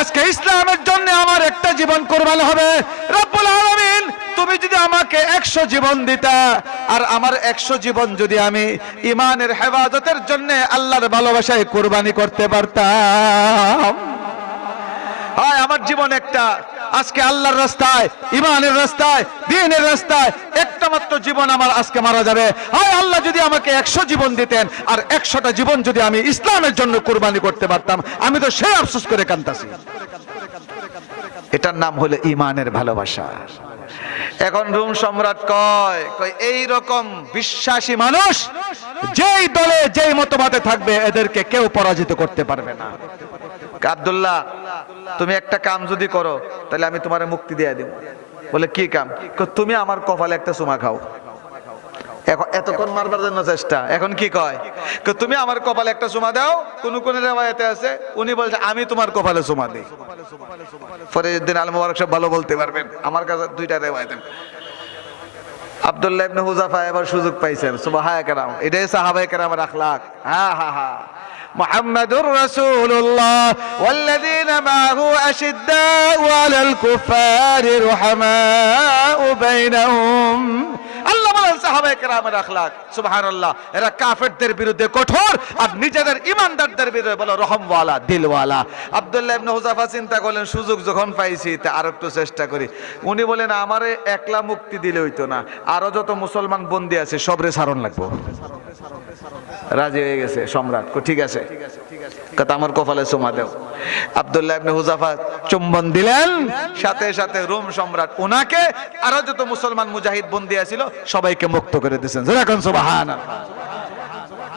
আজকে ইসলামের জন্য আমার একটা জীবন কুরবান হবে রব্বুল আলামিন তুমি যদি আমাকে 100 জীবন দিতা আর আমার 100 জীবন যদি আমি ঈমানের হেফাজতের জন্য আল্লাহর ভালোবাসায় কুরবানি করতে পারতাম হায় আমার জীবন একটা আজকে আল্লাহর রাস্তায় ঈমানের রাস্তায় দ্বীনের রাস্তায় একটা মাত্র জীবন আমার আজকে মারা যাবে হায় আল্লাহ যদি আমাকে 100 জীবন দিতেন আর 100টা জীবন যদি আমি ইসলামের জন্য কুরবানি করতে পারতাম আমি তো সেই আফসোস করে কাঁদতাছি এটার নাম হলো ঈমানের ভালোবাসা এখন রোম সম্রাট কয় এই রকম বিশ্বাসী মানুষ যেই দলে যেই মতবাদে থাকবে এদেরকে কেউ পরাজিত করতে পারবে না আব্দুল্লাহ তুমি একটা কাম যদি করো তাহলে আমি তোমারে মুক্তি দিয়ে দেব বলে কি কাম তুমি আমার কপালে একটা চুমা খাও এখন এতক্ষণ মারবার জন্য চেষ্টা এখন কি কয় তুমি আমার কপালে একটা চুমা দাও কোন কোন রিওয়ায়াতে আছে উনি বলছে আমি তোমার কপালে চুমা দেই ফরিদউদ্দিন আল মুবারক সাহেব ভালো বলতে পারবেন আমার কাছে দুইটা রিওয়ায়াত আব্দুল্লাহ ইবনে হুযাফা এবার সুযোগ পাইছেন সুবহানাল্লাহ কেরাম এটাই সাহাবায়ে কেরামের আখলাক হ্যাঁ হ্যাঁ হ্যাঁ মুহাম্মাদুর রাসূলুল্লাহ ওয়াল্লাযীনা মাআহু আশিদ্দাউ আলাল কুফারি রুহামাউ বাইনাহুম আল্লাহ বলেন সাহাবায়ে কেরামের আখলাক সুবহানাল্লাহ এরা কাফেরদের বিরুদ্ধে কঠোর আর নিজেদের ঈমানদারদের বিরুদ্ধে বলে রহমওয়ালা দিলওয়ালা আব্দুল্লাহ ইবনে হুযাফা চিন্তা করলেন সুযোগ যখন পাইছি তা আর একটু চেষ্টা করি উনি বলেন আমারে একলা মুক্তি দিলে হইতো না আরো যত মুসলমান বন্দী আছে সবরে ছাড়ন লাগবে রাজি হয়ে গেছে সম্রাট ঠিক আছে কথা আমার কপালে চুমা দাও আব্দুল্লাহ ইবনে হুযাফা চুম্বন দিলেন সাথে সাথে রোম সম্রাট ওনাকে আরো যত মুসলমান মুজাহিদ বন্দী আছিল সবাইকে মুক্ত করে দিয়েছেন যেরকম সুবহানাল্লাহ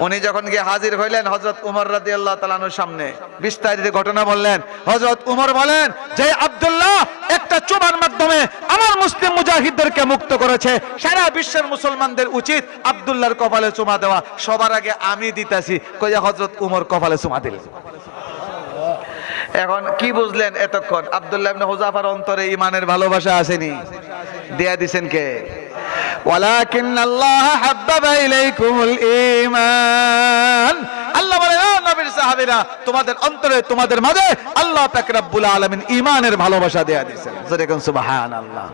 উনি যখন গিয়ে হাজির হইলেন হযরত উমর রাদিয়াল্লাহু তাআলা আনহুর সামনে বিস্তারিত ঘটনা বললেন হযরত উমর বলেন যে আব্দুল্লাহ একটা চুমার মাধ্যমে আমার মুসলিম মুজাহিদদেরকে মুক্ত করেছে সারা বিশ্বের মুসলমানদের উচিত আব্দুল্লাহর কপালে চুমা দেওয়া সবার আগে আমি দিতাছি কইয়া হযরত উমর কপালে চুমা দিলেন এখন কি বুঝলেন এতক্ষণ আব্দুল্লাহ ইবনে হুযাফার অন্তরে ঈমানের ভালোবাসা আসেনি দেয়া দিবেন কে ওয়ালাকিন আল্লাহ হাব্বাবা ইলাইকুমুল ঈমান আল্লাহ বলে ও নবীর সাহাবীরা তোমাদের অন্তরে তোমাদের মাঝে আল্লাহ পাক রব্বুল আলামিন ঈমানের ভালোবাসা দেয়া দিয়েছেন যেরকম সুবহানাল্লাহ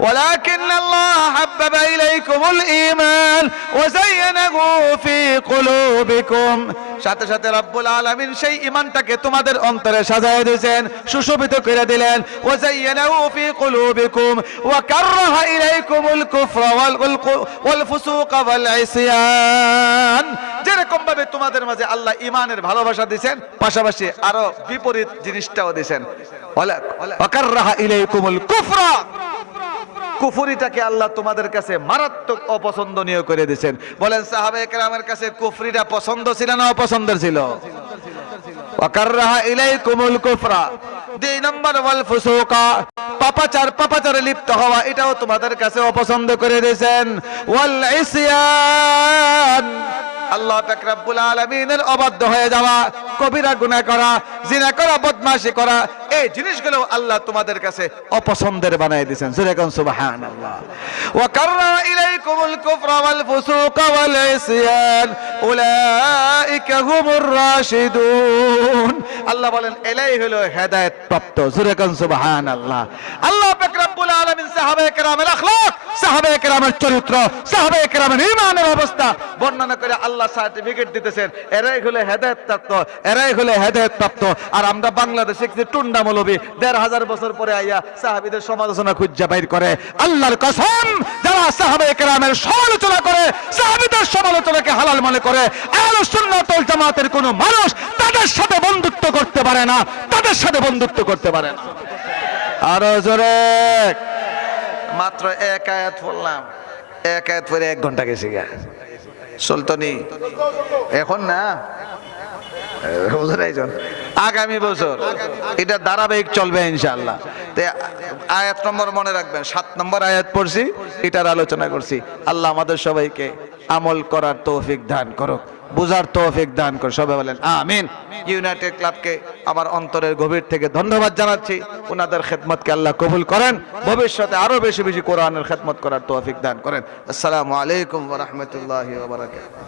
ولكن الله حبب إليكم الإيمان وزينه في قلوبكم সাথে সাথে রব্বুল আলামিন সেই ঈমানটাকে তোমাদের অন্তরে সাজায় দিয়েছেন সুশোভিত করে দিলেন ওয়াযায়্যানাহু ফি কুলুবিকুম ওয়া কাররাহা ইলাইকুমুল কুফরা ওয়াল ফুসুকা ওয়াল ইসয়ান যেরকম ভাবে তোমাদের মাঝে আল্লাহ ঈমানের ভালোবাসা দিবেন পাশাপাশি আরো বিপরীত জিনিসটাও দিবেন ওয়া কাররাহা ইলাইকুমুল কুফরা কুফরিটাকে আল্লাহ তোমাদের কাছে মারাত্মক অপছন্দনীয় করে দিয়েছেন বলেন সাহাবায়ে কেরামের কাছে কুফরিটা পছন্দ ছিল না অপছন্দের ছিল ওয়াকাররাহা ইলাইকুমুল কুফরা দুই নম্বর ওয়াল ফুসুকা পাপাচারে লিপ্ত হওয়া এটাও তোমাদের কাছে অপছন্দ করে দিয়েছেন ওয়াল ইসয়ান আল্লাহ পাক রব্বুল আলামিনের অবাধ্য হয়ে যাওয়া কবিরা গুনাহ করা জিনা করা বদমাশি করা এই জিনিসগুলো আল্লাহ তোমাদের কাছে অপছন্দের বানায় দিয়েছেন যেরকম সুবহানাল্লাহ ওয়া কাররা ইলাইকুমুল কুফরা ওয়াল ফুসুকা ওয়াল ইসয়ান উলাইকা হুমুর রাশিদুন আল্লাহ বলেন এলাই হলো হেদায়েত প্রাপ্ত যেরকম সুবহানাল্লাহ আল্লাহ পাক রব্বুল আলামিন সাহাবায়ে কেরামের আখলাক সাহাবায়ে কেরামের চরিত্র, সাহাবায়ে কেরামের ঈমানের অবস্থা বর্ণনা করে আল্লাহ সার্টিফিকেট দিতেছেন, এরাই হলো হেদায়েত প্রাপ্ত, এরাই হলো হেদায়েত প্রাপ্ত। আর আমরা বাংলাদেশে কিছু টুন্ডা মৌলবী ১৫০০ বছর পরে আইয়া সাহাবীদের সমালোচনা খুঁজা বাইর করে। আল্লাহর কসম, যারা সাহাবায়ে কেরামের সমালোচনা করে, সাহাবীদের সমালোচনাকে হালাল মনে করে, আহলুস সুন্নাত ওয়াল জামাতের কোন মানুষ তাদের সাথে বন্ধুত্ব করতে পারে না, তাদের সাথে বন্ধুত্ব করতে পারে না। আরো জোরে। মাত্র এক আয়াত পড়লাম, এক আয়াত পরে 1 ঘন্টা গেছে গা, চলতনি এখন না। আগামী বছর এটা ধারাবাহিক চলবে ইনশাআল্লাহ। আয়াত নম্বর মনে রাখবেন, 7 নম্বর আয়াত পড়ছি, এটার আলোচনা করছি। আল্লাহ আমাদের সবাইকে আমল করার তৌফিক দান করুক, বুঝার তৌফিক দান করুক, সবাই বলেন আমিন। ইউনাইটেড ক্লাবকে আমার অন্তরের গভীর থেকে ধন্যবাদ জানাচ্ছি, ওনাদের খেদমতকে আল্লাহ কবুল করেন, ভবিষ্যতে আরো বেশি বেশি কোরআনের খেদমত করার তৌফিক দান করেন। আসসালামু আলাইকুম ওয়া রাহমাতুল্লাহি ওয়া বারাকাতুহু।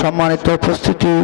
সম্মানিত উপস্থিতি,